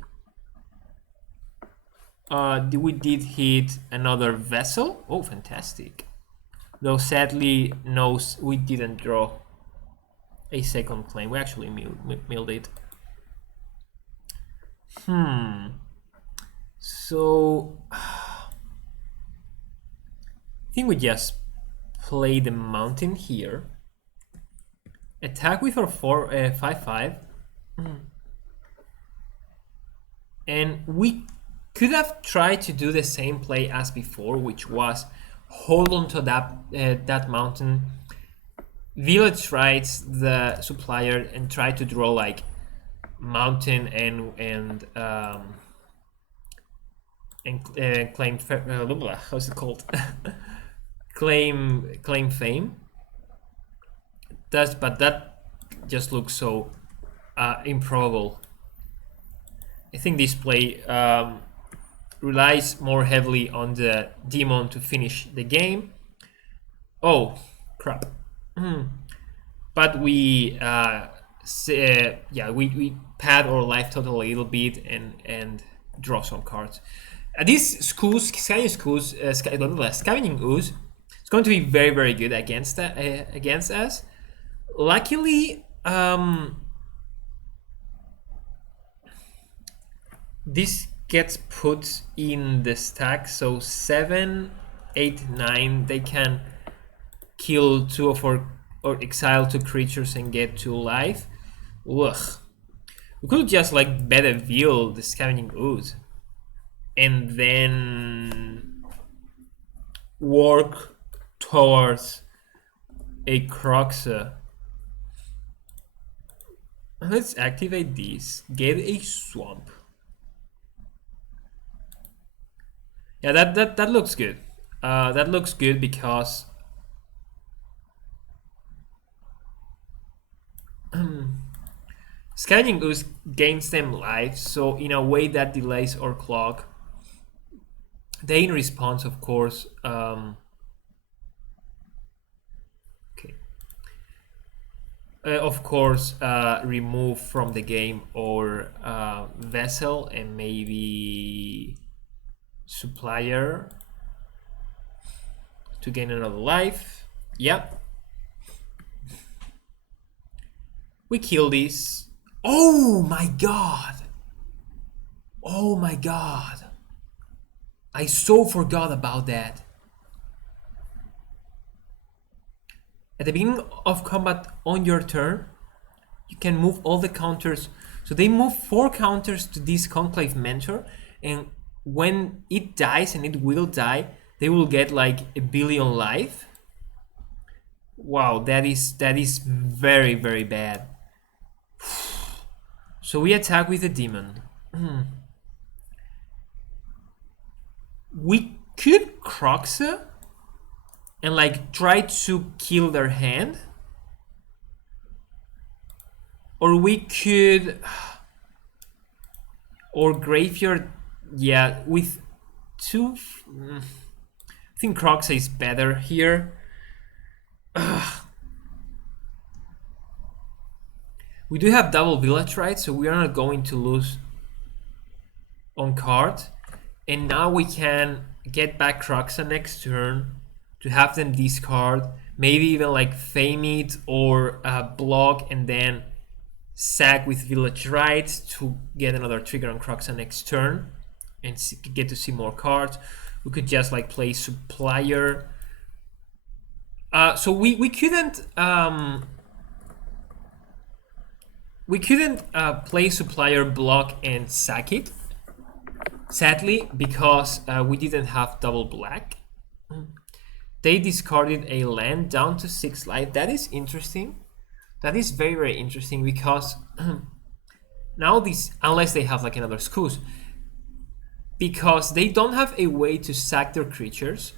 We did hit another vessel. Oh, fantastic. Though sadly, no, we didn't draw a second claim. We actually milled it. So I think we just play the mountain here. Attack with our 5/5. And we could have tried to do the same play as before, which was hold on to that mountain, village rights the supplier, and try to draw like mountain and claim how's it called? claim fame. But that just looks so improbable. I think this play relies more heavily on the demon to finish the game. Oh crap! But we we pad our life total a little bit and draw some cards. This Scavenging Ooze is going to be very good against us. Luckily, this gets put in the stack, so 7, 8, 9, they can kill 2 of our or exile 2 creatures and get 2 life. Ugh. We could just like better view the Scavenging Ooze and then work towards a Croxa. Let's activate this. Get a swamp. Yeah, that looks good. That looks good because Scavenging Ooze gains them life, so in a way that delays our clock. They in response, of course. Of course, remove from the game or vessel and maybe supplier to gain another life. Yep. We kill this. Oh my god! Oh my god! I so forgot about that. At the beginning of combat on your turn, you can move all the counters. So they move 4 counters to this Conclave Mentor, and when it dies, and it will die, they will get like 1 billion life. Wow, that is very, very bad. So we attack with a demon. We could Croxa and like try to kill their hand. Or we could, or graveyard, yeah, with two. I think Croxa is better here. We do have double village, right? So we are not going to lose on card. And now we can get back Croxa next turn to have them discard. Maybe even like Fame it or block and then sack with village rights to get another trigger on Croxa next turn and get to see more cards. We could just like play Supplier. So we couldn't play Supplier, block and sack it, sadly, because we didn't have double black. They discarded a land down to 6 life. That is interesting. That is very, very interesting because now these, unless they have like another Scooz, because they don't have a way to sack their creatures,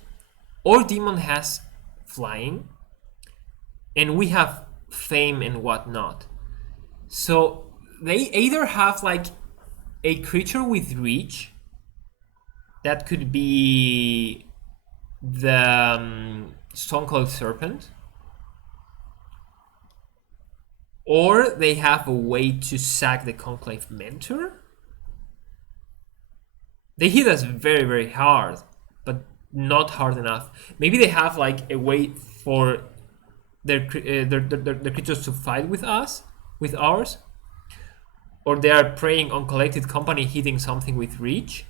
or Demon has flying, and we have Fame and whatnot. So they either have like a creature with reach, that could be the Stonecold Serpent, or they have a way to sack the Conclave Mentor. They hit us very, very hard, but not hard enough. Maybe they have like a way for their creatures to fight with us, with ours, or they are preying on Collected Company, hitting something with reach.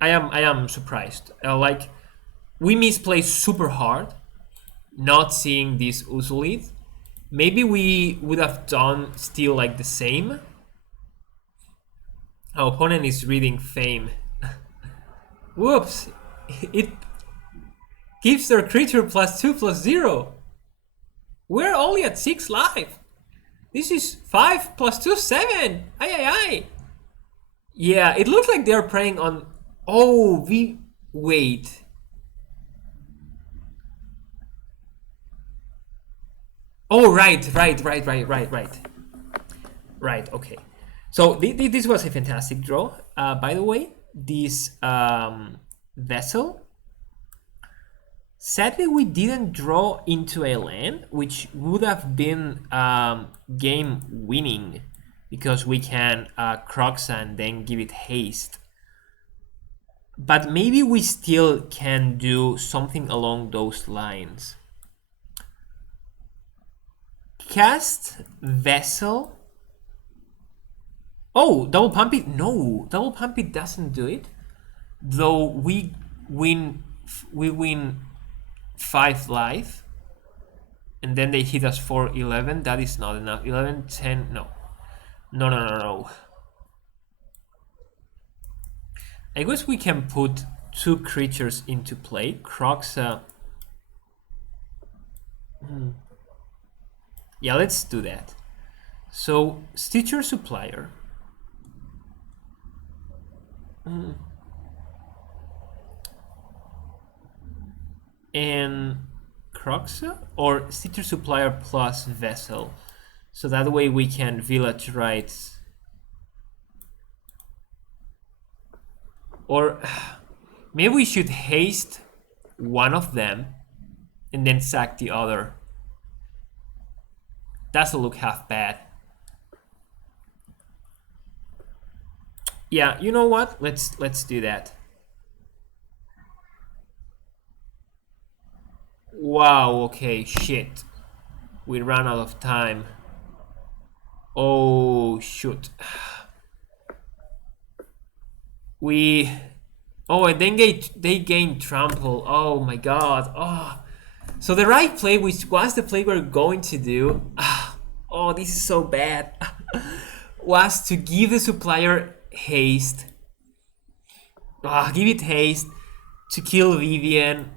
I am surprised. Like, we misplay super hard, not seeing this Uzolith. Maybe we would have done still like the same. Our opponent is reading Fame. Whoops! It gives their creature +2/+0. We're only at 6 life. This is 5 + 2, 7. Aye. Yeah, it looks like they're preying on. Oh, wait. Oh, right. Right, okay. So this was a fantastic draw. By the way, this Vessel. Sadly, we didn't draw into a land, which would have been game winning, because we can Croxa and then give it haste. But maybe we still can do something along those lines. Cast Vessel. Oh, double pump it? No, double pump it doesn't do it. Though we win 5 life, and then they hit us for 11. That is not enough. 11, 10, no. No. I guess we can put 2 creatures into play. Croxa. Yeah, let's do that. So, Stitcher Supplier. And Croxa, or Stitcher Supplier plus Vessel. So that way we can village rights. Or maybe we should haste one of them and then sack the other. Doesn't look half bad. Yeah, you know what? Let's do that. Wow, okay, shit. We ran out of time. Oh, shoot. Oh, and then they gained trample. Oh my god. Oh. So the right play, which was the play we're going to do, oh, this is so bad, was to give the Supplier haste. Give it haste to kill Vivian.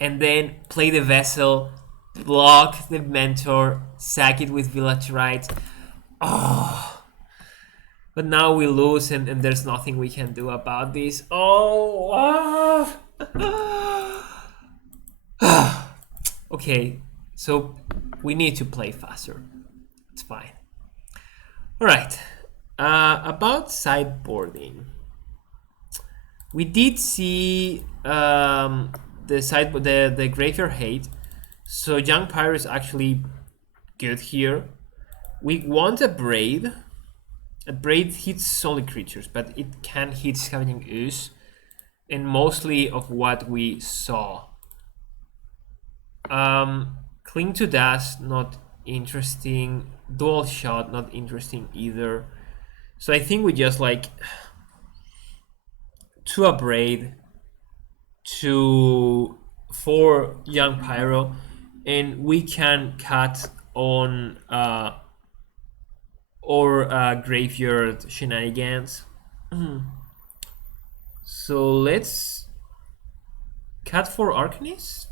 and then play the vessel, block the mentor, sack it with village rights. Oh, but now we lose, and there's nothing we can do about this. Oh, okay, so we need to play faster. It's fine. All right. About sideboarding, we did see the graveyard hate. So young pyro is actually good here. We want a braid. A braid hits only creatures, but it can hit Scavenging Ooze, and mostly of what we saw. Cling to Dust, not interesting. Dual Shot, not interesting either. So I think we just like to a braid to for young pyro, and we can cut on graveyard shenanigans. So let's cut for Arcanist.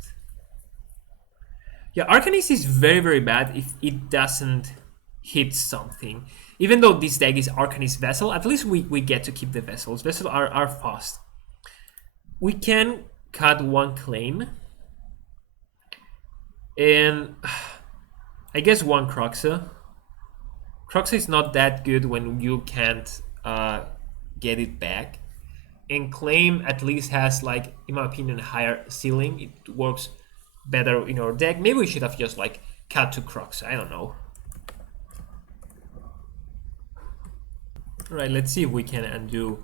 Yeah, Arcanist is very, very bad if it doesn't hit something. Even though this deck is Arcanist Vessel, at least we get to keep the Vessels. Vessels are fast. We can cut one claim. And I guess one Croxa. Croxa is not that good when you can't get it back. And claim at least has, like, in my opinion, a higher ceiling. It works better in our deck. Maybe we should have just like cut to Croxa. I don't know. All right, let's see if we can undo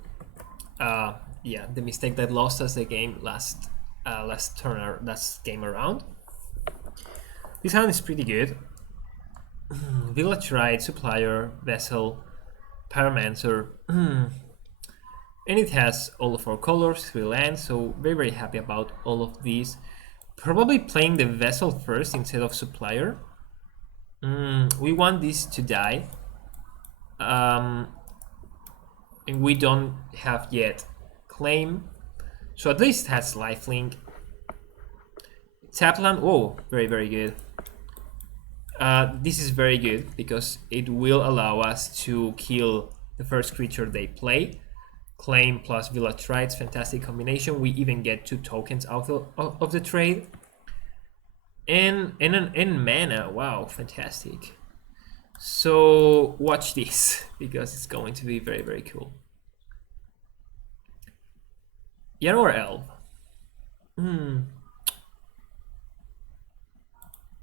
yeah, the mistake that lost us the game last game around. This hand is pretty good. Village Rite, Supplier, Vessel, Pyromancer. And it has all of our colors, 3 lands, so very, very happy about all of these. Probably playing the Vessel first instead of Supplier. We want this to die. And we don't have yet Claim. So at least it has Lifelink. Tapland, oh, very, very good. This is very good because it will allow us to kill the first creature they play. Claim plus Village Rites, fantastic combination. We even get 2 tokens out of the trade. And mana, wow, fantastic. So watch this because it's going to be very, very cool. Yen or Elf?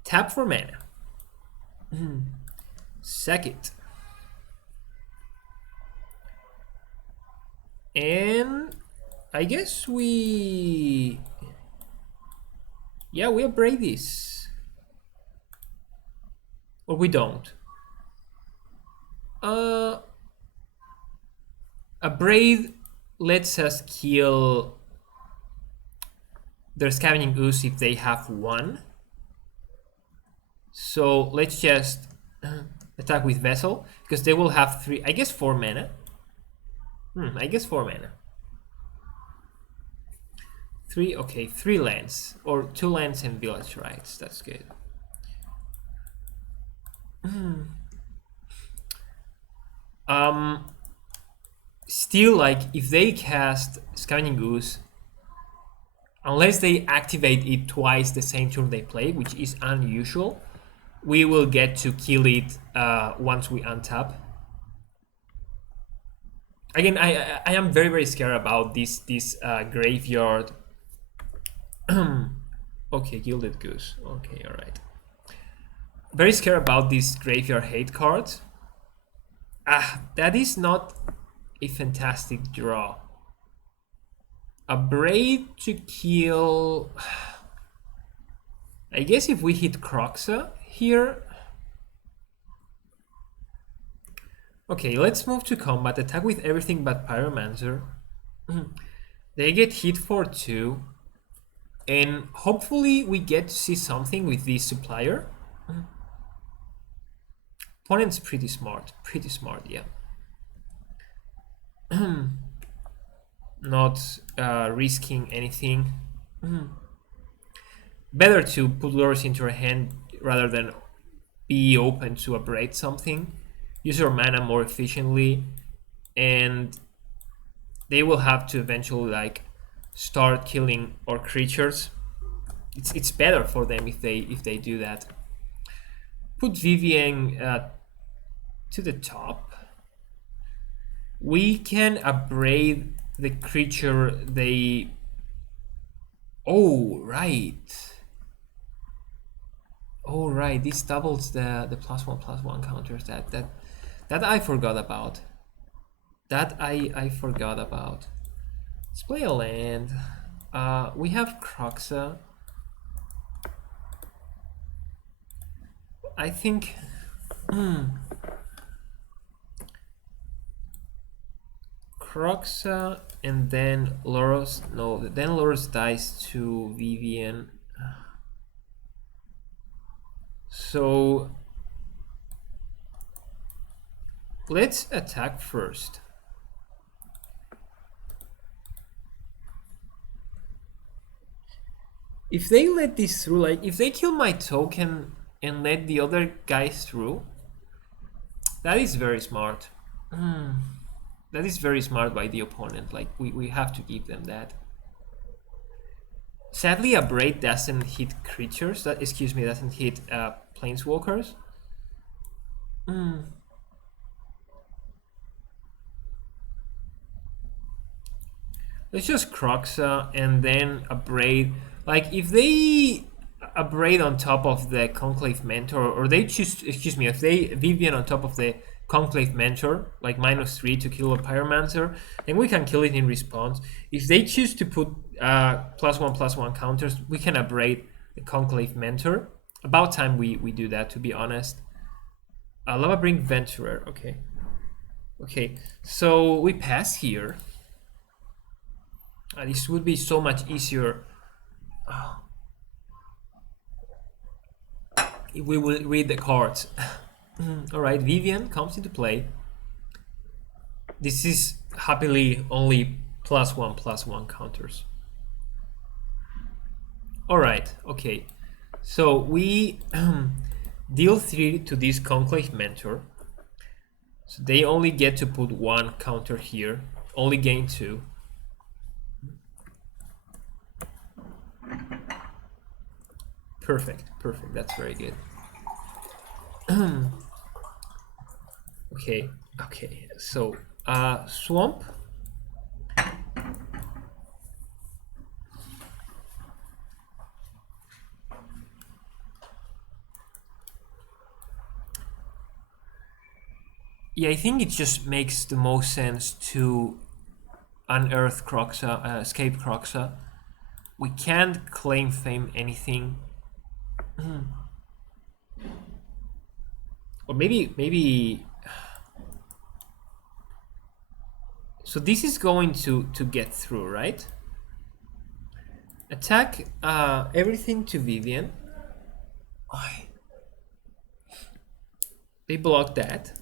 Tap for mana. Sack it. And I guess we upgrade this. Or we don't. A braid lets us kill their Scavenging Ooze if they have 1. So let's just attack with Vessel because they will have 3, I guess 4 mana. I guess 4 mana. 3, okay, 3 lands or 2 lands and Village Rites. That's good. Still, like, if they cast Scavenging Ooze, unless they activate it twice the same turn they play, which is unusual, we will get to kill it once we untap. Again, I am very, very scared about this graveyard. Okay, Gilded Goose. Okay, all right. Very scared about this graveyard hate card. That is not a fantastic draw. A braid to kill. I guess if we hit Croxa here. Okay, let's move to combat. Attack with everything but Pyromancer. They get hit for 2. And hopefully we get to see something with this Supplier. Opponent's pretty smart, yeah. Not risking anything. better to put lures into your hand rather than be open to abrade something. Use your mana more efficiently, and they will have to eventually like start killing our creatures. It's better for them if they do that. Put Vivian to the top. We can abrade the creature they. Oh right. Oh right. This doubles the +1/+1 counters. That I forgot about. That I forgot about. Let's play a land. We have Croxa. I think. Croxa and then Loros. No, then Loros dies to Vivian. So let's attack first. If they let this through, like if they kill my token and let the other guys through, that is very smart. That is very smart by the opponent. Like we have to give them that. Sadly, a braid doesn't hit creatures. That doesn't hit planeswalkers. Let's just Croxa and then a braid. Like if they abrade on top of the Conclave Mentor, or they choose, if they Vivian on top of the Conclave Mentor, like -3 to kill a Pyromancer, then we can kill it in response. If they choose to put +1/+1 counters, we can abrade the Conclave Mentor. About time we do that, to be honest. Lava Bring Venturer, okay. Okay, so we pass here. This would be so much easier if we will read the cards. Alright, Vivian comes into play. This is happily only +1/+1 counters. Alright, okay. So we deal 3 to this Conclave Mentor. So they only get to put 1 counter here, only gain 2. Perfect, that's very good. Okay, so Swamp. Yeah, I think it just makes the most sense to unearth Croxa, escape Croxa. We can't claim fame anything. Or maybe. So this is going to get through, right? Attack everything to Vivian. They block that.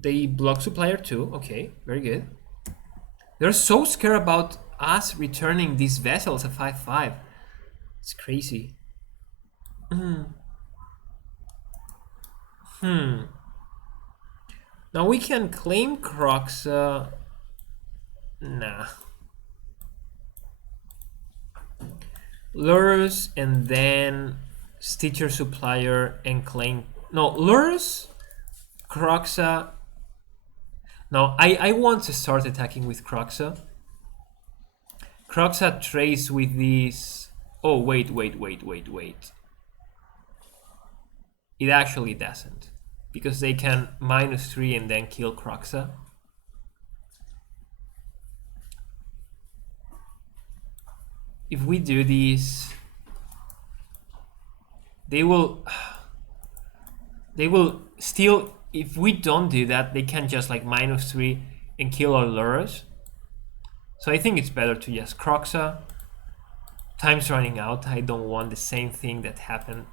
They block Supplier too. Okay, very good. They're so scared about us returning these vessels at 5/5. It's crazy. Now we can claim Croxa. Nah. Lures and then Stitcher Supplier and claim. No, Lures, Croxa. No, I want to start attacking with Croxa. Croxa trades with these. Oh, wait. It actually doesn't. Because they can -3 and then kill Croxa. If we do this, they will still, if we don't do that, they can just like -3 and kill our lures. So I think it's better to just Croxa. Time's running out. I don't want the same thing that happened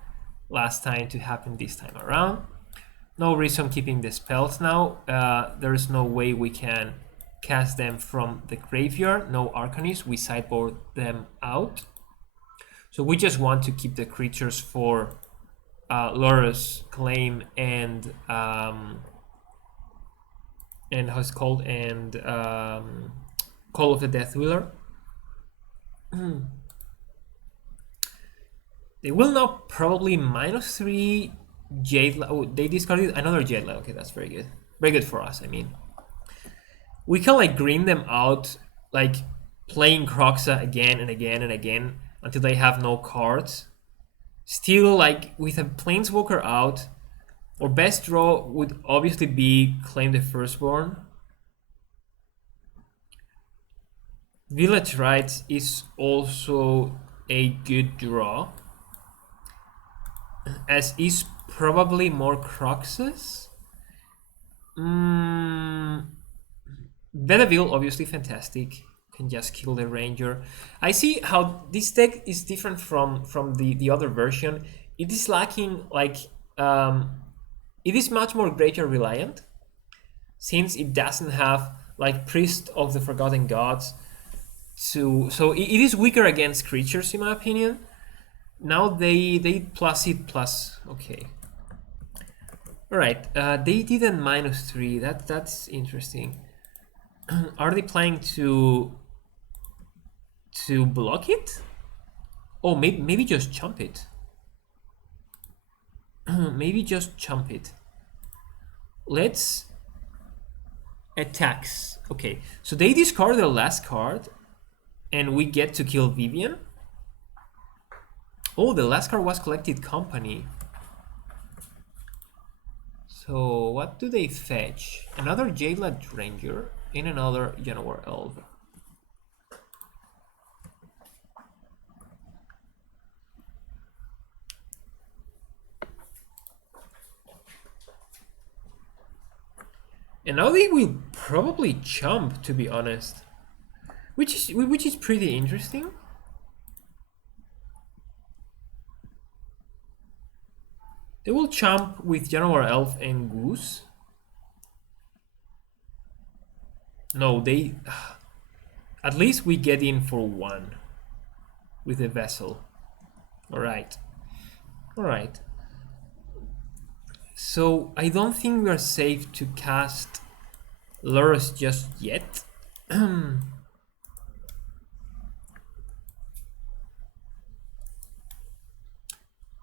last time to happen this time around. No reason keeping the spells now. There is no way we can cast them from the graveyard. No Arcanist. We sideboard them out. So we just want to keep the creatures for Lurrus, Claim, and how's it called, and Call of the Death Wheeler. They will now probably -3 Jade. Oh, they discarded another Jade. Okay, that's very good. Very good for us. I mean, we can like green them out, like playing Croxa again and again and again until they have no cards. Still, like with a Planeswalker out, our best draw would obviously be Claim the Firstborn. Village Rites is also a good draw, as is probably more Croxes. Bedeville, obviously fantastic. Can just kill the Ranger. I see how this deck is different from the other version. It is lacking like it is much more greater reliant, since it doesn't have like Priest of the Forgotten Gods. So it is weaker against creatures in my opinion. Now they plus it plus. Okay. All right. They did a -3. That's interesting. Are they planning to block it? Oh, maybe just chump it. Maybe just chump it. Let's attacks. Okay, so they discard their last card, and we get to kill Vivian. Oh, the last card was Collected Company. So what do they fetch? Another Jaded Ranger and another Januar Elf. And now they will probably chump, to be honest, which is pretty interesting. They will chump with Januar Elf and Goose. No, they... At least we get in for one with a vessel. Alright. Alright. So I don't think we are safe to cast Lurrus just yet.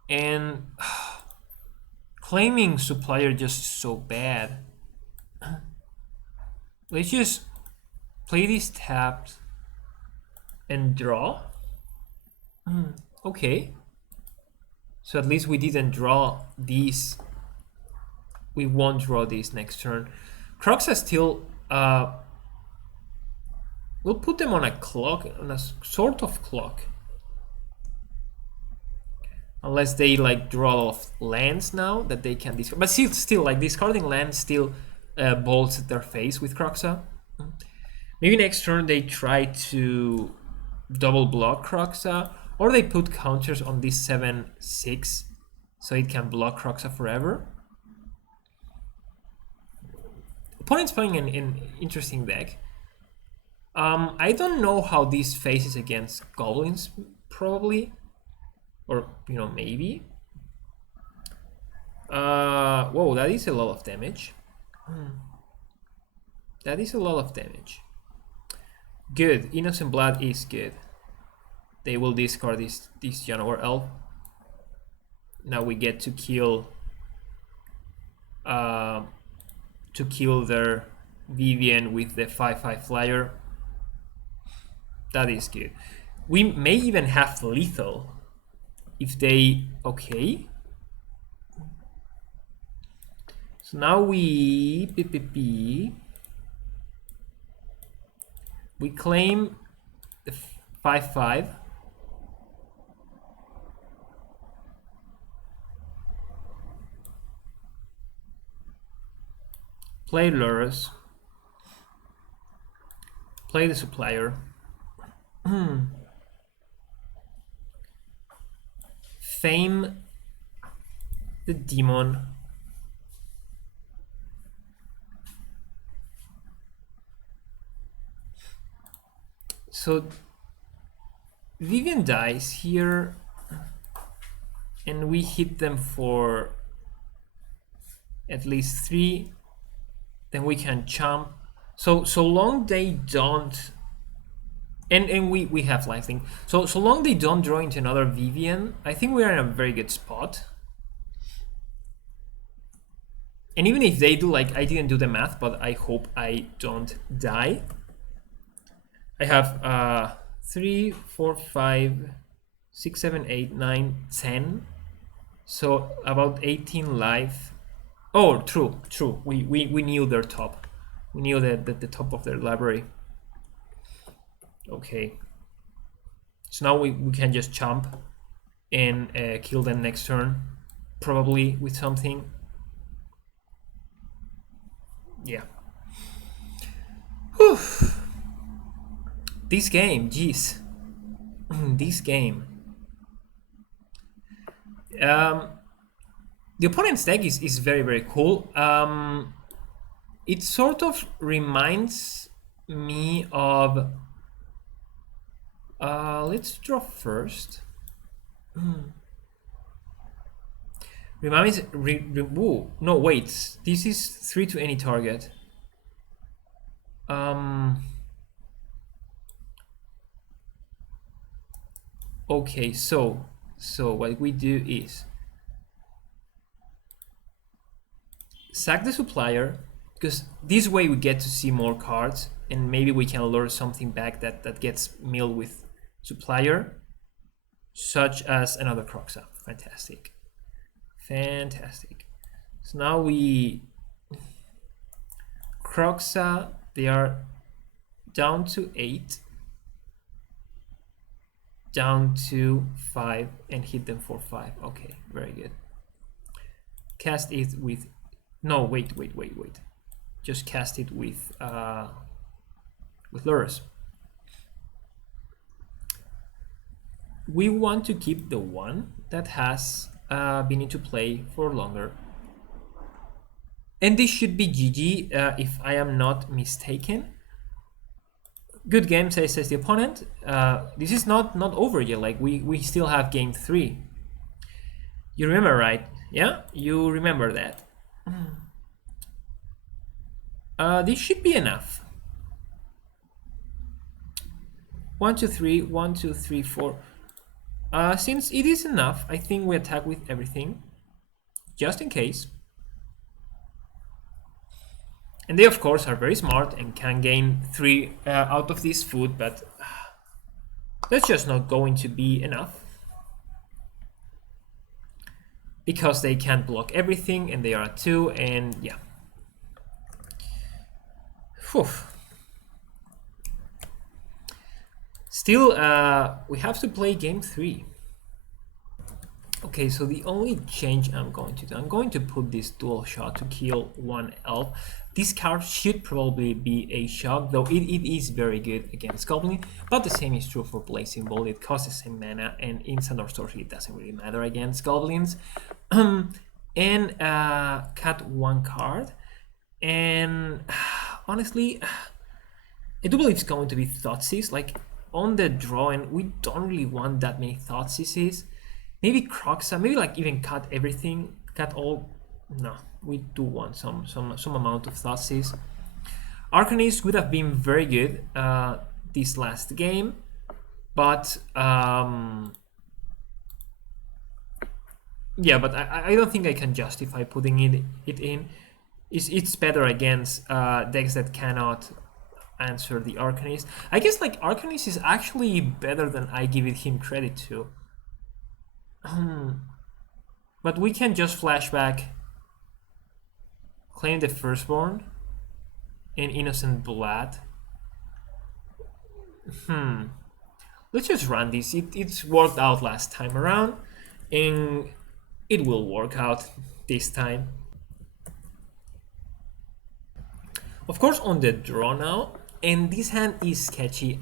And claiming Supplier just so bad. Let's just play this tapped and draw. Okay. So at least we didn't draw these. We won't draw these next turn. Croxa still... we'll put them on a clock, on a sort of clock. Unless they like draw off lands now that they can discard. But still like discarding lands still bolts at their face with Croxa. Maybe next turn they try to double block Croxa, or they put counters on this 7/6 so it can block Croxa forever. Opponent's playing an interesting deck. I don't know how this faces against goblins, probably. Or, you know, maybe. Whoa, that is a lot of damage. That is a lot of damage. Good. Innocent Blood is good. They will discard this Januar Elf. Now we get to kill their Vivian with the 5/5 flyer. That is good. We may even have lethal if they... Okay. So now we claim the 5/5. Play Lurrus. Play the Supplier. Fame the Demon. So Vivian dies here. and we hit them for at least 3, then we can chomp. So long they don't, and we have life link. So long they don't draw into another Vivian, I think we are in a very good spot. And even if they do, like, I didn't do the math, but I hope I don't die. I have 3, 4, 5, 6, 7, 8, 9, 10. So about 18 life. Oh, true. We knew their top. We knew that the top of their library. Okay. So now we can just chomp and kill them next turn. Probably with something. Yeah. Whew. This game, jeez. This game. The opponent's deck is very, very cool. It sort of reminds me of... let's draw first. Reminds me... no, wait. This is 3 to any target. Okay, so what we do is sack the supplier, because this way we get to see more cards, and maybe we can lure something back that gets milled with supplier, such as another Croxa. Fantastic. So now we Croxa, they are down to 8, down to 5, and hit them for 5. Okay, very good. Cast it with... No, wait. Just cast it with lures. We want to keep the one that has been into play for longer. And this should be GG, if I am not mistaken. Good game, says the opponent. This is not over yet. Like, we still have game 3. You remember, right? Yeah, you remember that. This should be enough. 1, 2, 3, 1, 2, 3, 4. Since it is enough, I think we attack with everything, just in case. And they, of course, are very smart and can gain 3 out of this food, but that's just not going to be enough. Because they can't block everything, and they are at 2, and yeah. Whew. Still, we have to play game 3. Okay, so the only change I'm going to do, I'm going to put this dual shot to kill 1 elf. This card should probably be a shock, though it is very good against Goblin, but the same is true for Blazing Bolt. It costs the same mana, and instant or sorcery, it doesn't really matter against Goblins. And cut 1 card, and honestly, I do believe it's going to be Thoughtseize. Like, on the drawing, we don't really want that many Thoughtseizes. Maybe Croxa, maybe like even cut everything, cut all. No, we do want some amount of Thoughtseize. Arcanist would have been very good this last game, but yeah, but I don't think I can justify putting it in. It's better against decks that cannot answer the Arcanist. I guess like Arcanist is actually better than I give it him credit to. But we can just flashback, claim the Firstborn, and Innocent Blood. Let's just run this. It's worked out last time around, and it will work out this time. Of course, on the draw now, and this hand is sketchy.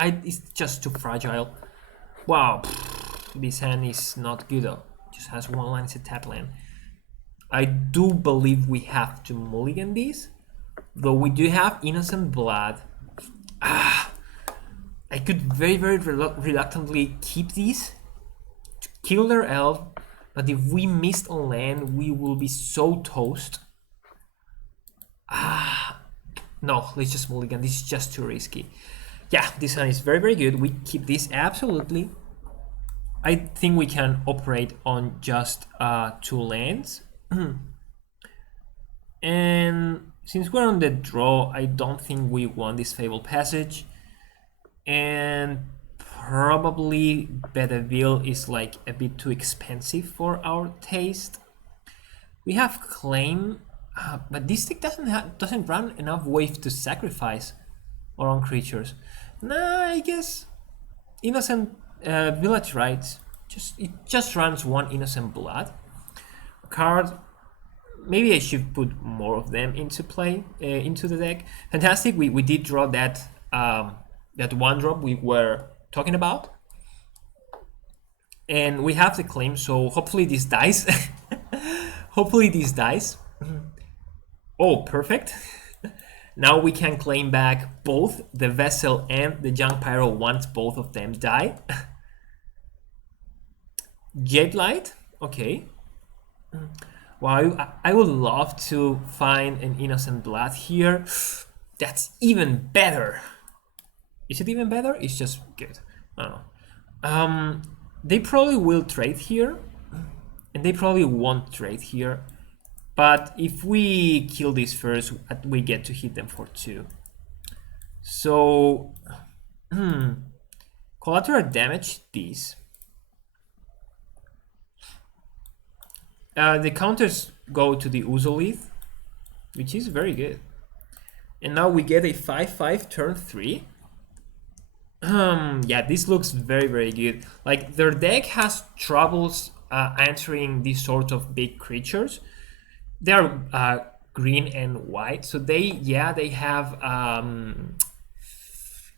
It's just too fragile. Wow, this hand is not good though. Just has 1 land, it's a tap land. I do believe we have to mulligan this, though we do have Innocent Blood. I could very reluctantly keep these kill their elf, but if we missed on land, we will be so toast. No, let's just mulligan. This is just too risky. Yeah, this hand is very, very good. We keep this absolutely. I think we can operate on just 2 lands. And since we're on the draw, I don't think we want this Fabled Passage. And probably Bedeville is like a bit too expensive for our taste. We have Claim, but this deck doesn't run enough wave to sacrifice our own creatures. Nah, I guess Innocent Village Rites. It just runs 1 Innocent Blood card. Maybe I should put more of them into play, into the deck. Fantastic, we did draw that that 1-drop we were talking about. And we have the Claim, so hopefully this dies. Hopefully this dies. Oh, perfect. Now we can claim back both the Vessel and the Young Pyro once both of them die. Jade Light, okay. Wow, I would love to find an Innocent Blood here. That's even better. Is it even better? It's just good. I don't know. They probably will trade here, and they probably won't trade here. But if we kill this first, we get to hit them for 2. So, collateral damage these. The counters go to the Uzolith, which is very good. And now we get a 5/5 turn 3. Yeah, this looks very, very good. Like, their deck has troubles answering these sort of big creatures. They're green and white, so they have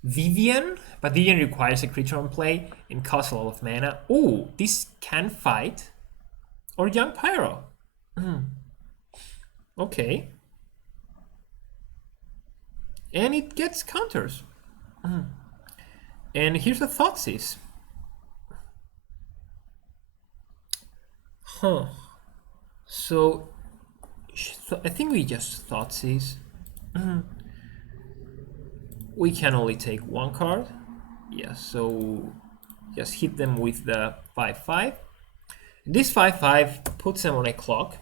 Vivian, but Vivian requires a creature on play and costs a lot of mana. Oh, this can fight. Or Young Pyro. Okay. And it gets counters. And here's the Thoughtseize. Huh. So I think we just Thoughtseize. We can only take 1 card. Yeah, so just hit them with the 5/5. This 5/5 puts them on a clock,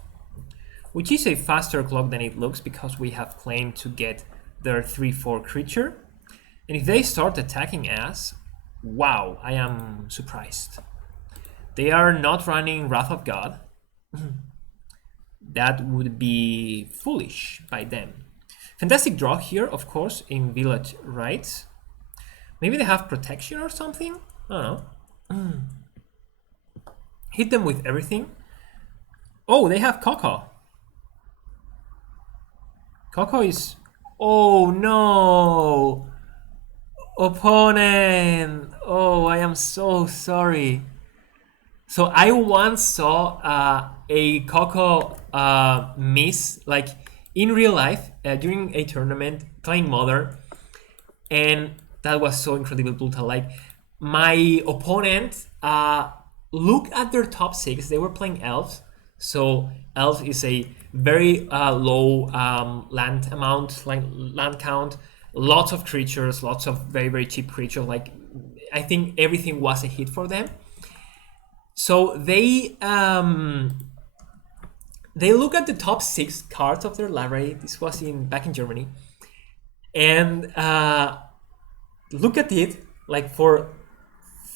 which is a faster clock than it looks because we have claimed to get their 3/4 creature. And if they start attacking us, wow, I am surprised. They are not running Wrath of God. That would be foolish by them. Fantastic draw here, of course, in Village Rites. Maybe they have protection or something? I don't know. Hit them with everything. Oh, they have Coco. Coco is... Oh no! Opponent! Oh, I am so sorry. So I once saw a Coco miss, like in real life, during a tournament, playing Modern, and that was so incredibly brutal. Like, my opponent look at their top 6. They were playing Elves, so Elves is a very low land amount, like land count, lots of creatures, lots of very, very cheap creatures. Like, I think everything was a hit for them. So they look at the top 6 cards of their library. This was back in Germany, and look at it like for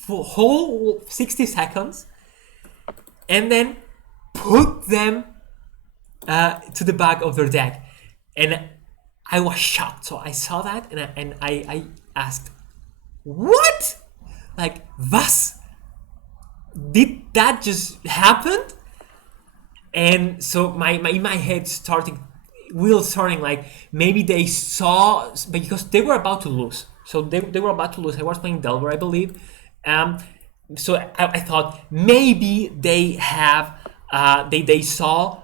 whole 60 seconds, and then put them to the back of their deck. And I was shocked. So I saw that, and I asked, what? Like, was? Did that just happen? And so in my head starting like, maybe they saw, because they were about to lose. So they were about to lose. I was playing Delver, I believe. So I thought maybe they have they saw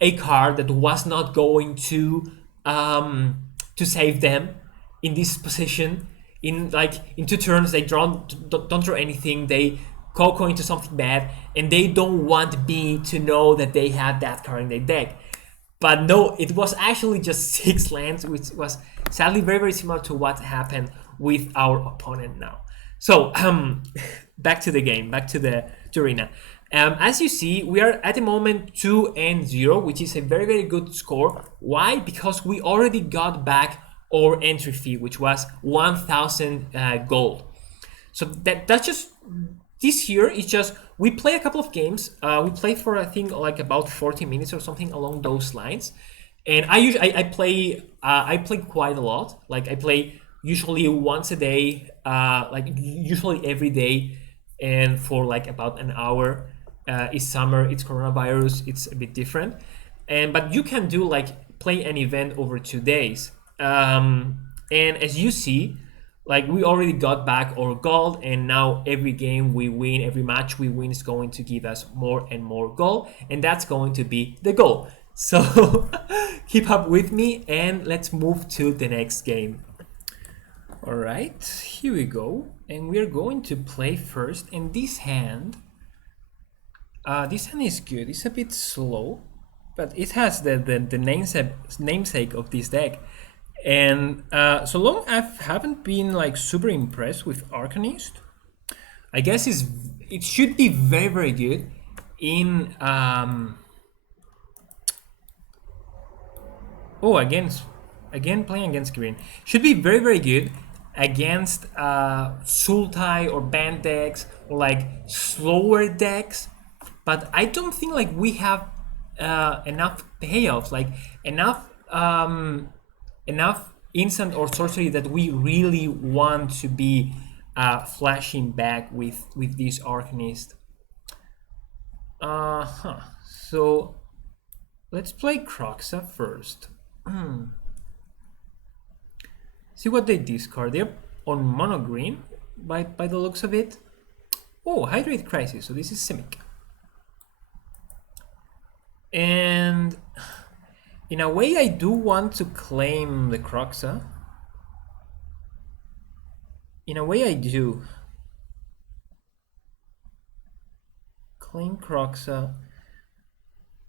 a card that was not going to save them in this position. In 2 turns, they don't draw anything. They Coco into something bad, and they don't want me to know that they have that card in their deck. But no, it was actually just 6 lands, which was sadly very, very similar to what happened with our opponent now. So, back to the game, back to the arena. As you see, we are at the moment 2-0, which is a very, very good score. Why? Because we already got back our entry fee, which was 1,000 gold. So that's just, this here is just, we play a couple of games. We play for, I think, like about 40 minutes or something along those lines. And I play quite a lot. Like I play usually once a day, like usually every day, and for like about an hour. It's summer, it's coronavirus, it's a bit different. But you can do like play an event over 2 days. And as you see, like we already got back our gold, and now every game we win, every match we win is going to give us more and more gold, and that's going to be the goal. So keep up with me and let's move to the next game. All right, here we go, and we're going to play first. And this hand is good. It's a bit slow, but it has the namesake of this deck. And so long I haven't been like super impressed with Arcanist. I guess it should be very, very good in again playing against green. Should be very, very good against Sultai or band decks or like slower decks. But I don't think like we have enough payoffs, like enough instant or sorcery that we really want to be flashing back with this Arcanist. So let's play Croxa first. See what they discard. They're on mono green by the looks of it. Oh, Hydrate Crisis, so this is Simic. And in a way, I do want to claim the Croxa. In a way, I do. Claim Croxa.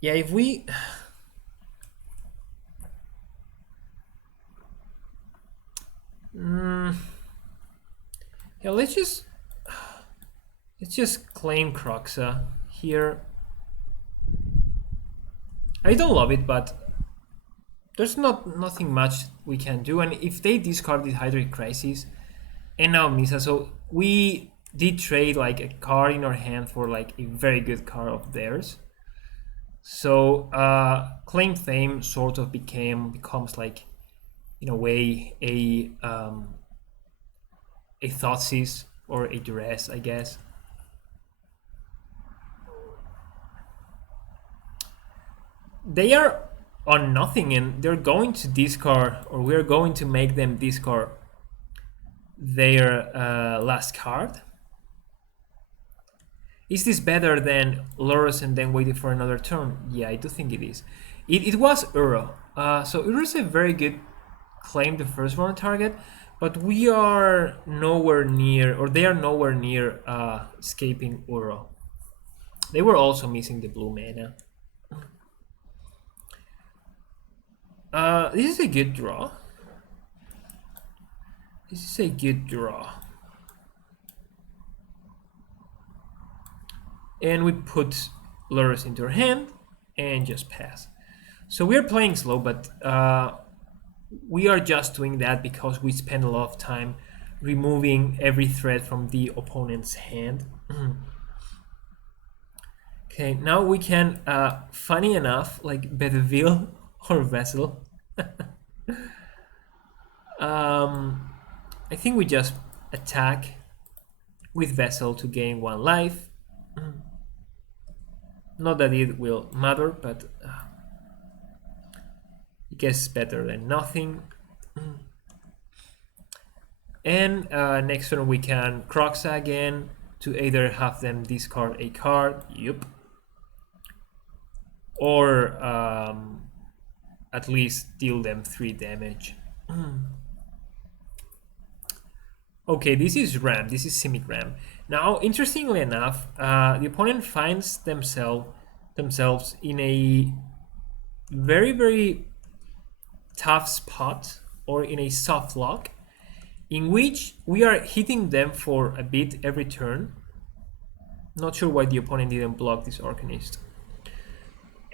Yeah, if we... yeah, let's just claim Croxa here. I don't love it, but there's nothing much we can do. And if they discarded Hydrate Crisis and now Misa, so we did trade like a card in our hand for like a very good card of theirs. So Claim Fame sort of becomes like, in a way, a Thoughtseize or a Duress, I guess. They are on nothing, and they're going to discard, or we're going to make them discard their last card. Is this better than Lurrus and then waiting for another turn? Yeah, I do think it is. It was Uro. So Uro is a very good claim, the first one target, but we are nowhere near, or they are nowhere near escaping Uro. They were also missing the blue mana. This is a good draw. This is a good draw. And we put Lurrus into our hand and just pass. So we are playing slow, but we are just doing that because we spend a lot of time removing every threat from the opponent's hand. Okay, now we can, funny enough, like Bedeville or Vessel. I think we just attack with Vessel to gain 1 life. Not that it will matter, but I guess better than nothing. And next turn we can Croxa again to either have them discard a card, yep, or at least deal them 3 damage. Okay, this is Ram, this is Simic Ram. Now, interestingly enough, the opponent finds themselves in a very, very tough spot, or in a soft lock, in which we are hitting them for a bit every turn. Not sure why the opponent didn't block this Arcanist.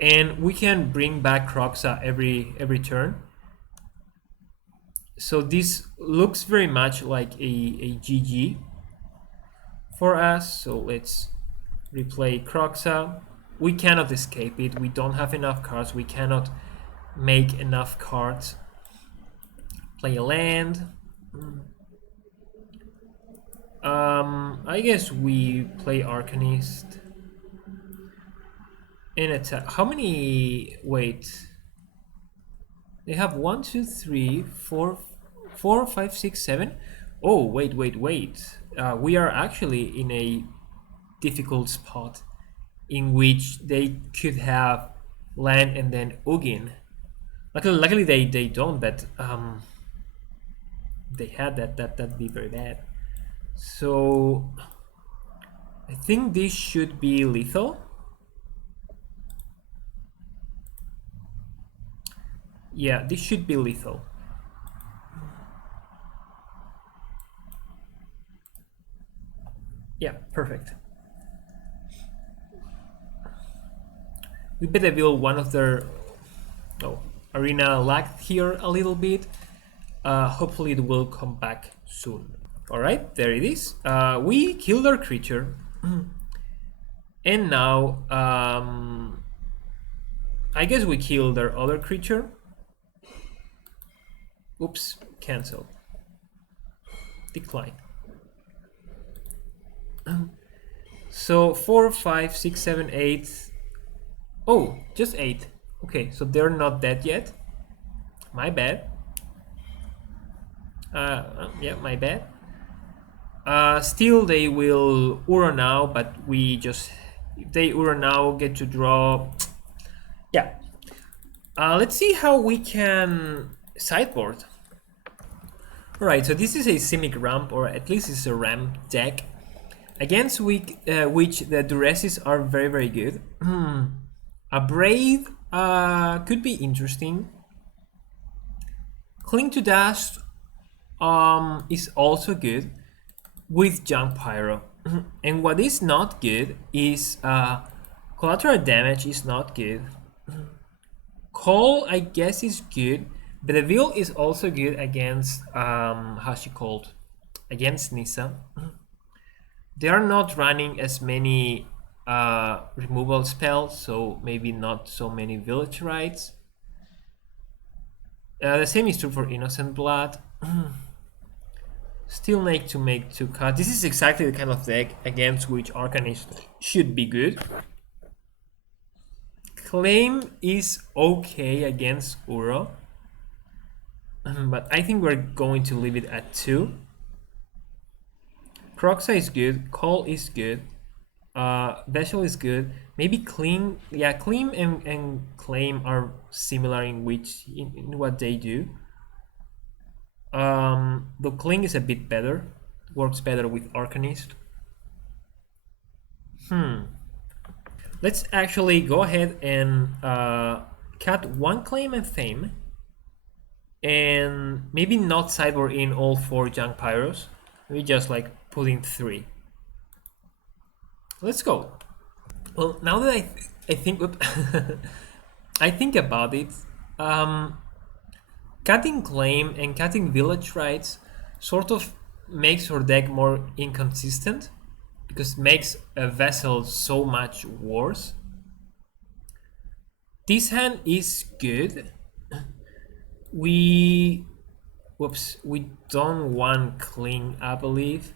And we can bring back Kroxa every turn. So this looks very much like a GG for us. So let's replay Kroxa. We cannot escape it. We don't have enough cards. We cannot make enough cards. Play a land. I guess we play Arcanist and attack. How many? Wait. They have 1, 2, 3, 4, 4, 5, 6, 7. Oh, wait. We are actually in a difficult spot in which they could have land and then Ugin. Luckily they don't, but they had that'd be very bad. So I think this should be lethal. Yeah, this should be lethal. Yeah, perfect. We better build one of their... Oh, arena lagged here a little bit. Hopefully it will come back soon. Alright, there it is. We killed our creature. And now, I guess we killed our other creature. Oops, cancel. Decline. So 4, 5, 6, 7, 8. Oh, just 8. Okay, so they're not dead yet. My bad. Yeah, my bad. Still, they will Ura now, but we just... If they Ura now, get to draw... Yeah. Let's see how we can sideboard. Alright, so this is a Simic ramp, or at least it's a ramp deck, against which the Duresses are very, very good. A Brave could be interesting. Cling to Dust is also good with Junk Pyro. And what is not good is collateral damage is not good. Call, I guess, is good, but the Veil is also good against how's she called? Against Nissa. They are not running as many removal spells, so maybe not so many Village Rites. The same is true for Innocent Blood. Still need to make 2 cards. This is exactly the kind of deck against which Arcanist should be good. Claim is okay against Uro, but I think we're going to leave it at 2. Kroxa is good, Call is good, Vessel is good, maybe Clean. Yeah, Clean and Claim are similar in what they do. The Cling is a bit better, works better with Arcanist. Let's actually go ahead and cut 1 Claim and Fame, and maybe not sideboard in all 4 Junk Pyros. We just like put in 3. Let's go. Well, now that I think I think about it, cutting Claim and cutting Village Rites sort of makes your deck more inconsistent, because it makes a Vessel so much worse. This hand is good. We don't want Cling, I believe.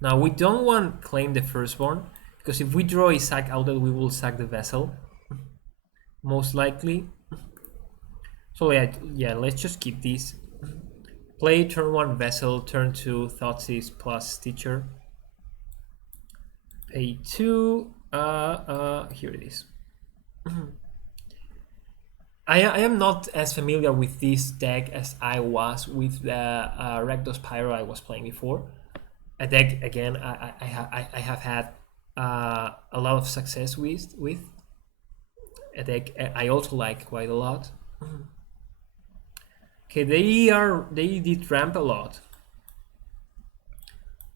Now, we don't want Claim the Firstborn, because if we draw a sack outlet, we will sack the Vessel, most likely. So yeah, let's just keep these. Play turn 1 Vessel, turn 2 Thoughtseize plus Stitcher. Pay 2. Here it is. I am not as familiar with this deck as I was with the Rakdos Pyro I was playing before. a deck again I have had a lot of success with a deck I also like quite a lot. Okay, they did ramp a lot.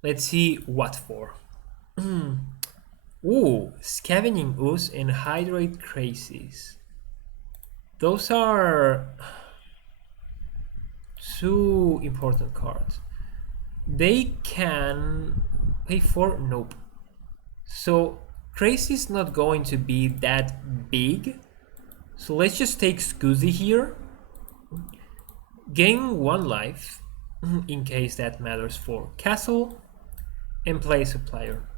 Let's see what for. Ooh, Scavenging Ooze and Hydrate Crazies. Those are two important cards. They can pay for? Nope. So Crazy is not going to be that big. So let's just take Scuzzy here. Gain 1 life, in case that matters for Castle, and play Supplier.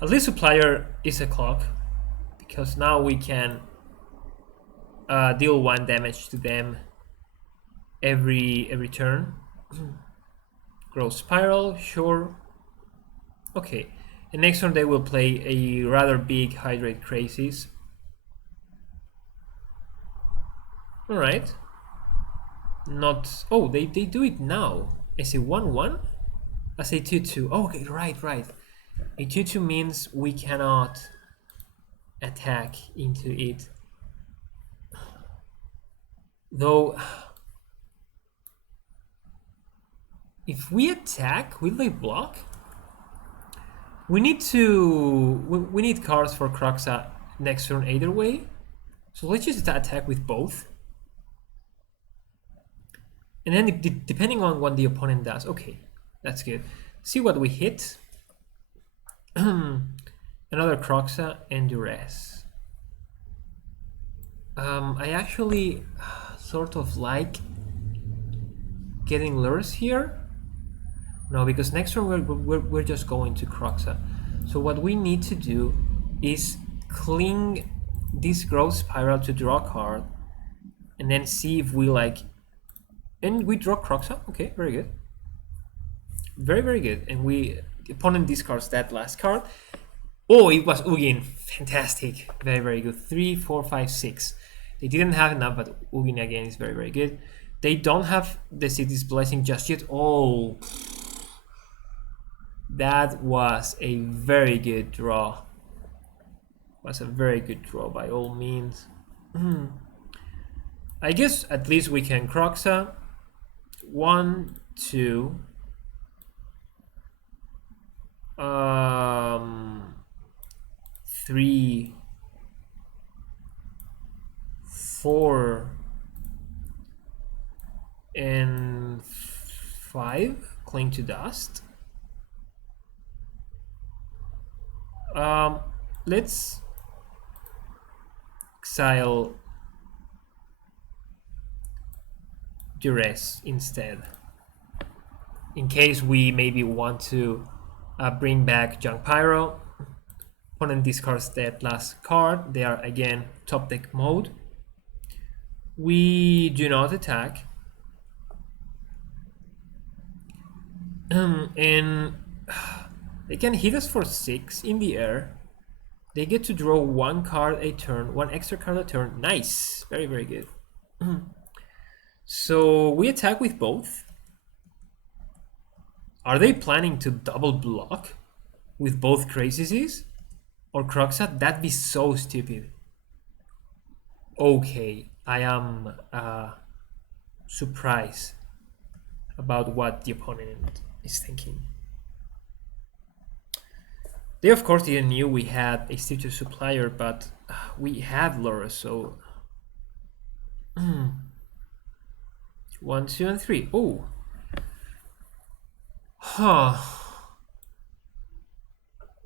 At least Supplier is a clock, because now we can deal 1 damage to them every turn. Growth Spiral, sure. Okay, and next turn they will play a rather big Hydrate Crazies. Alright. Not... Oh, they do it now. As a 1-1? As a 2-2. Oh, okay, right. A 2-2 means we cannot attack into it. Though... If we attack, will they block? We need cards for Kroxa next turn either way. So let's just attack with both. And then depending on what the opponent does. Okay, that's good. See what we hit. Another Kroxa and Duress. I actually sort of like getting Lures here. No, because next turn we're just going to Kroxa. So what we need to do is cling this Growth Spiral to draw a card, and then see if we like... And we draw Kroxa. Okay, very good. Very good. And the opponent discards that last card. Oh, it was Ugin. Fantastic. Very good. 3, 4, 5, 6. They didn't have enough, but Ugin again is very good. They don't have the City's Blessing just yet. Oh, that was a very good draw. Was a very good draw by all means. I guess at least we can Kroxa. 1, 2. 3, 4, and 5. Cling to Dust. Let's exile Duress instead, in case we maybe want to bring back Junk Pyro. Opponent discards that last card. They are again top deck mode. We do not attack. And they can hit us for 6 in the air. They get to draw 1 card a turn, 1 extra card a turn. Nice. Very good. So we attack with both. Are they planning to double block with both Crazies or Kroxa? That'd be so stupid. Okay, I am surprised about what the opponent is thinking. They of course didn't knew we had a Stitcher Supplier, but we had Laura, so 1, 2, and 3. Oh,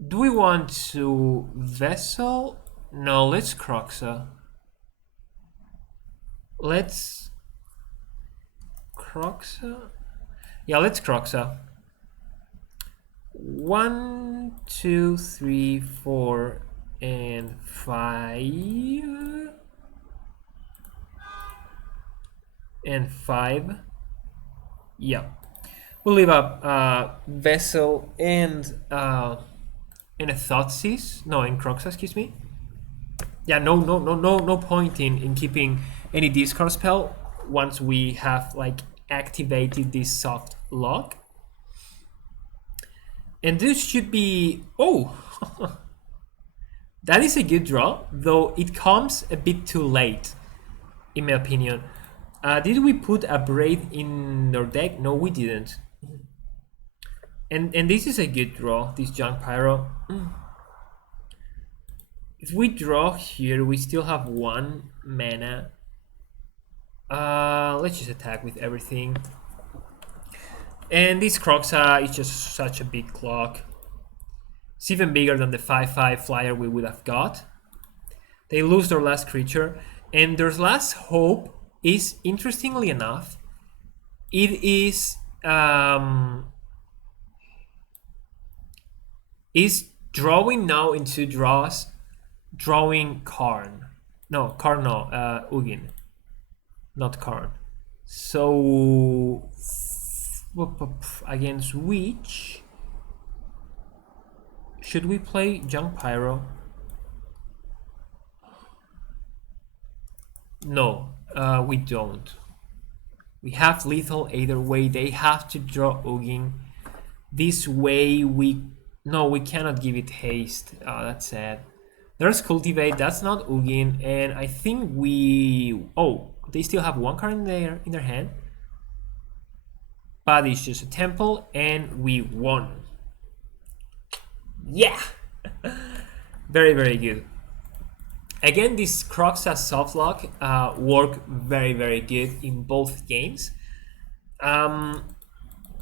do we want to Vessel? No, let's Kroxa. Let's Kroxa. Yeah, let's Kroxa. 1, 2, 3, 4, and 5. And 5. Yeah. We'll leave up Vessel and a Thoughtseize. No, in Kroxa, excuse me. Yeah, no point in keeping any discard spell once we have like activated this soft lock. And this should be... Oh! That is a good draw, though it comes a bit too late, in my opinion. Did we put a Braid in our deck? No, we didn't. And this is a good draw, this Junk Pyro. If we draw here, we still have 1 mana. Let's just attack with everything. And this Croxa is just such a big clock. It's even bigger than the 5/5 flyer we would have got. They lose their last creature, and their last hope is, interestingly enough, it is drawing now into draws, drawing Karn. No, Karn, no, Ugin, not Karn. So against which should we play Junk Pyro? No, we don't. We have lethal either way. They have to draw Ugin. This way we... No, we cannot give it haste. Oh, that's sad. There's Cultivate, that's not Ugin, and I think we... Oh, they still have 1 card in their hand. But it's just a temple, and we won. Yeah! Very, very good. Again, this Croxa softlock work very, very good in both games.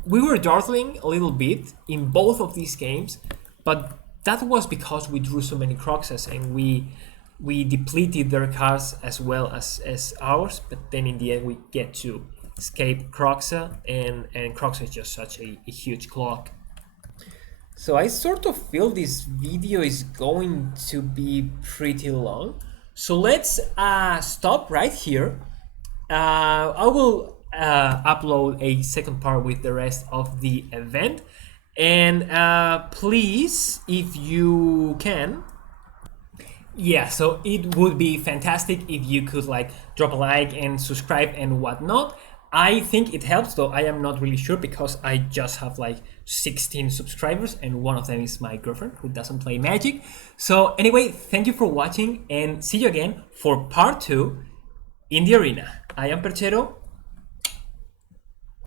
We were dawdling a little bit in both of these games, but that was because we drew so many Croxas and we depleted their cards as well as ours, but then in the end we get to escape Croxa, and Croxa is just such a huge clock. So I sort of feel this video is going to be pretty long. So let's stop right here. I will upload a second part with the rest of the event. And please, if you can, yeah, so it would be fantastic if you could like drop a like and subscribe and whatnot. I think it helps, though I am not really sure because I just have like 16 subscribers and one of them is my girlfriend who doesn't play Magic. So anyway, thank you for watching and see you again for part 2 in the arena. I am Perchero.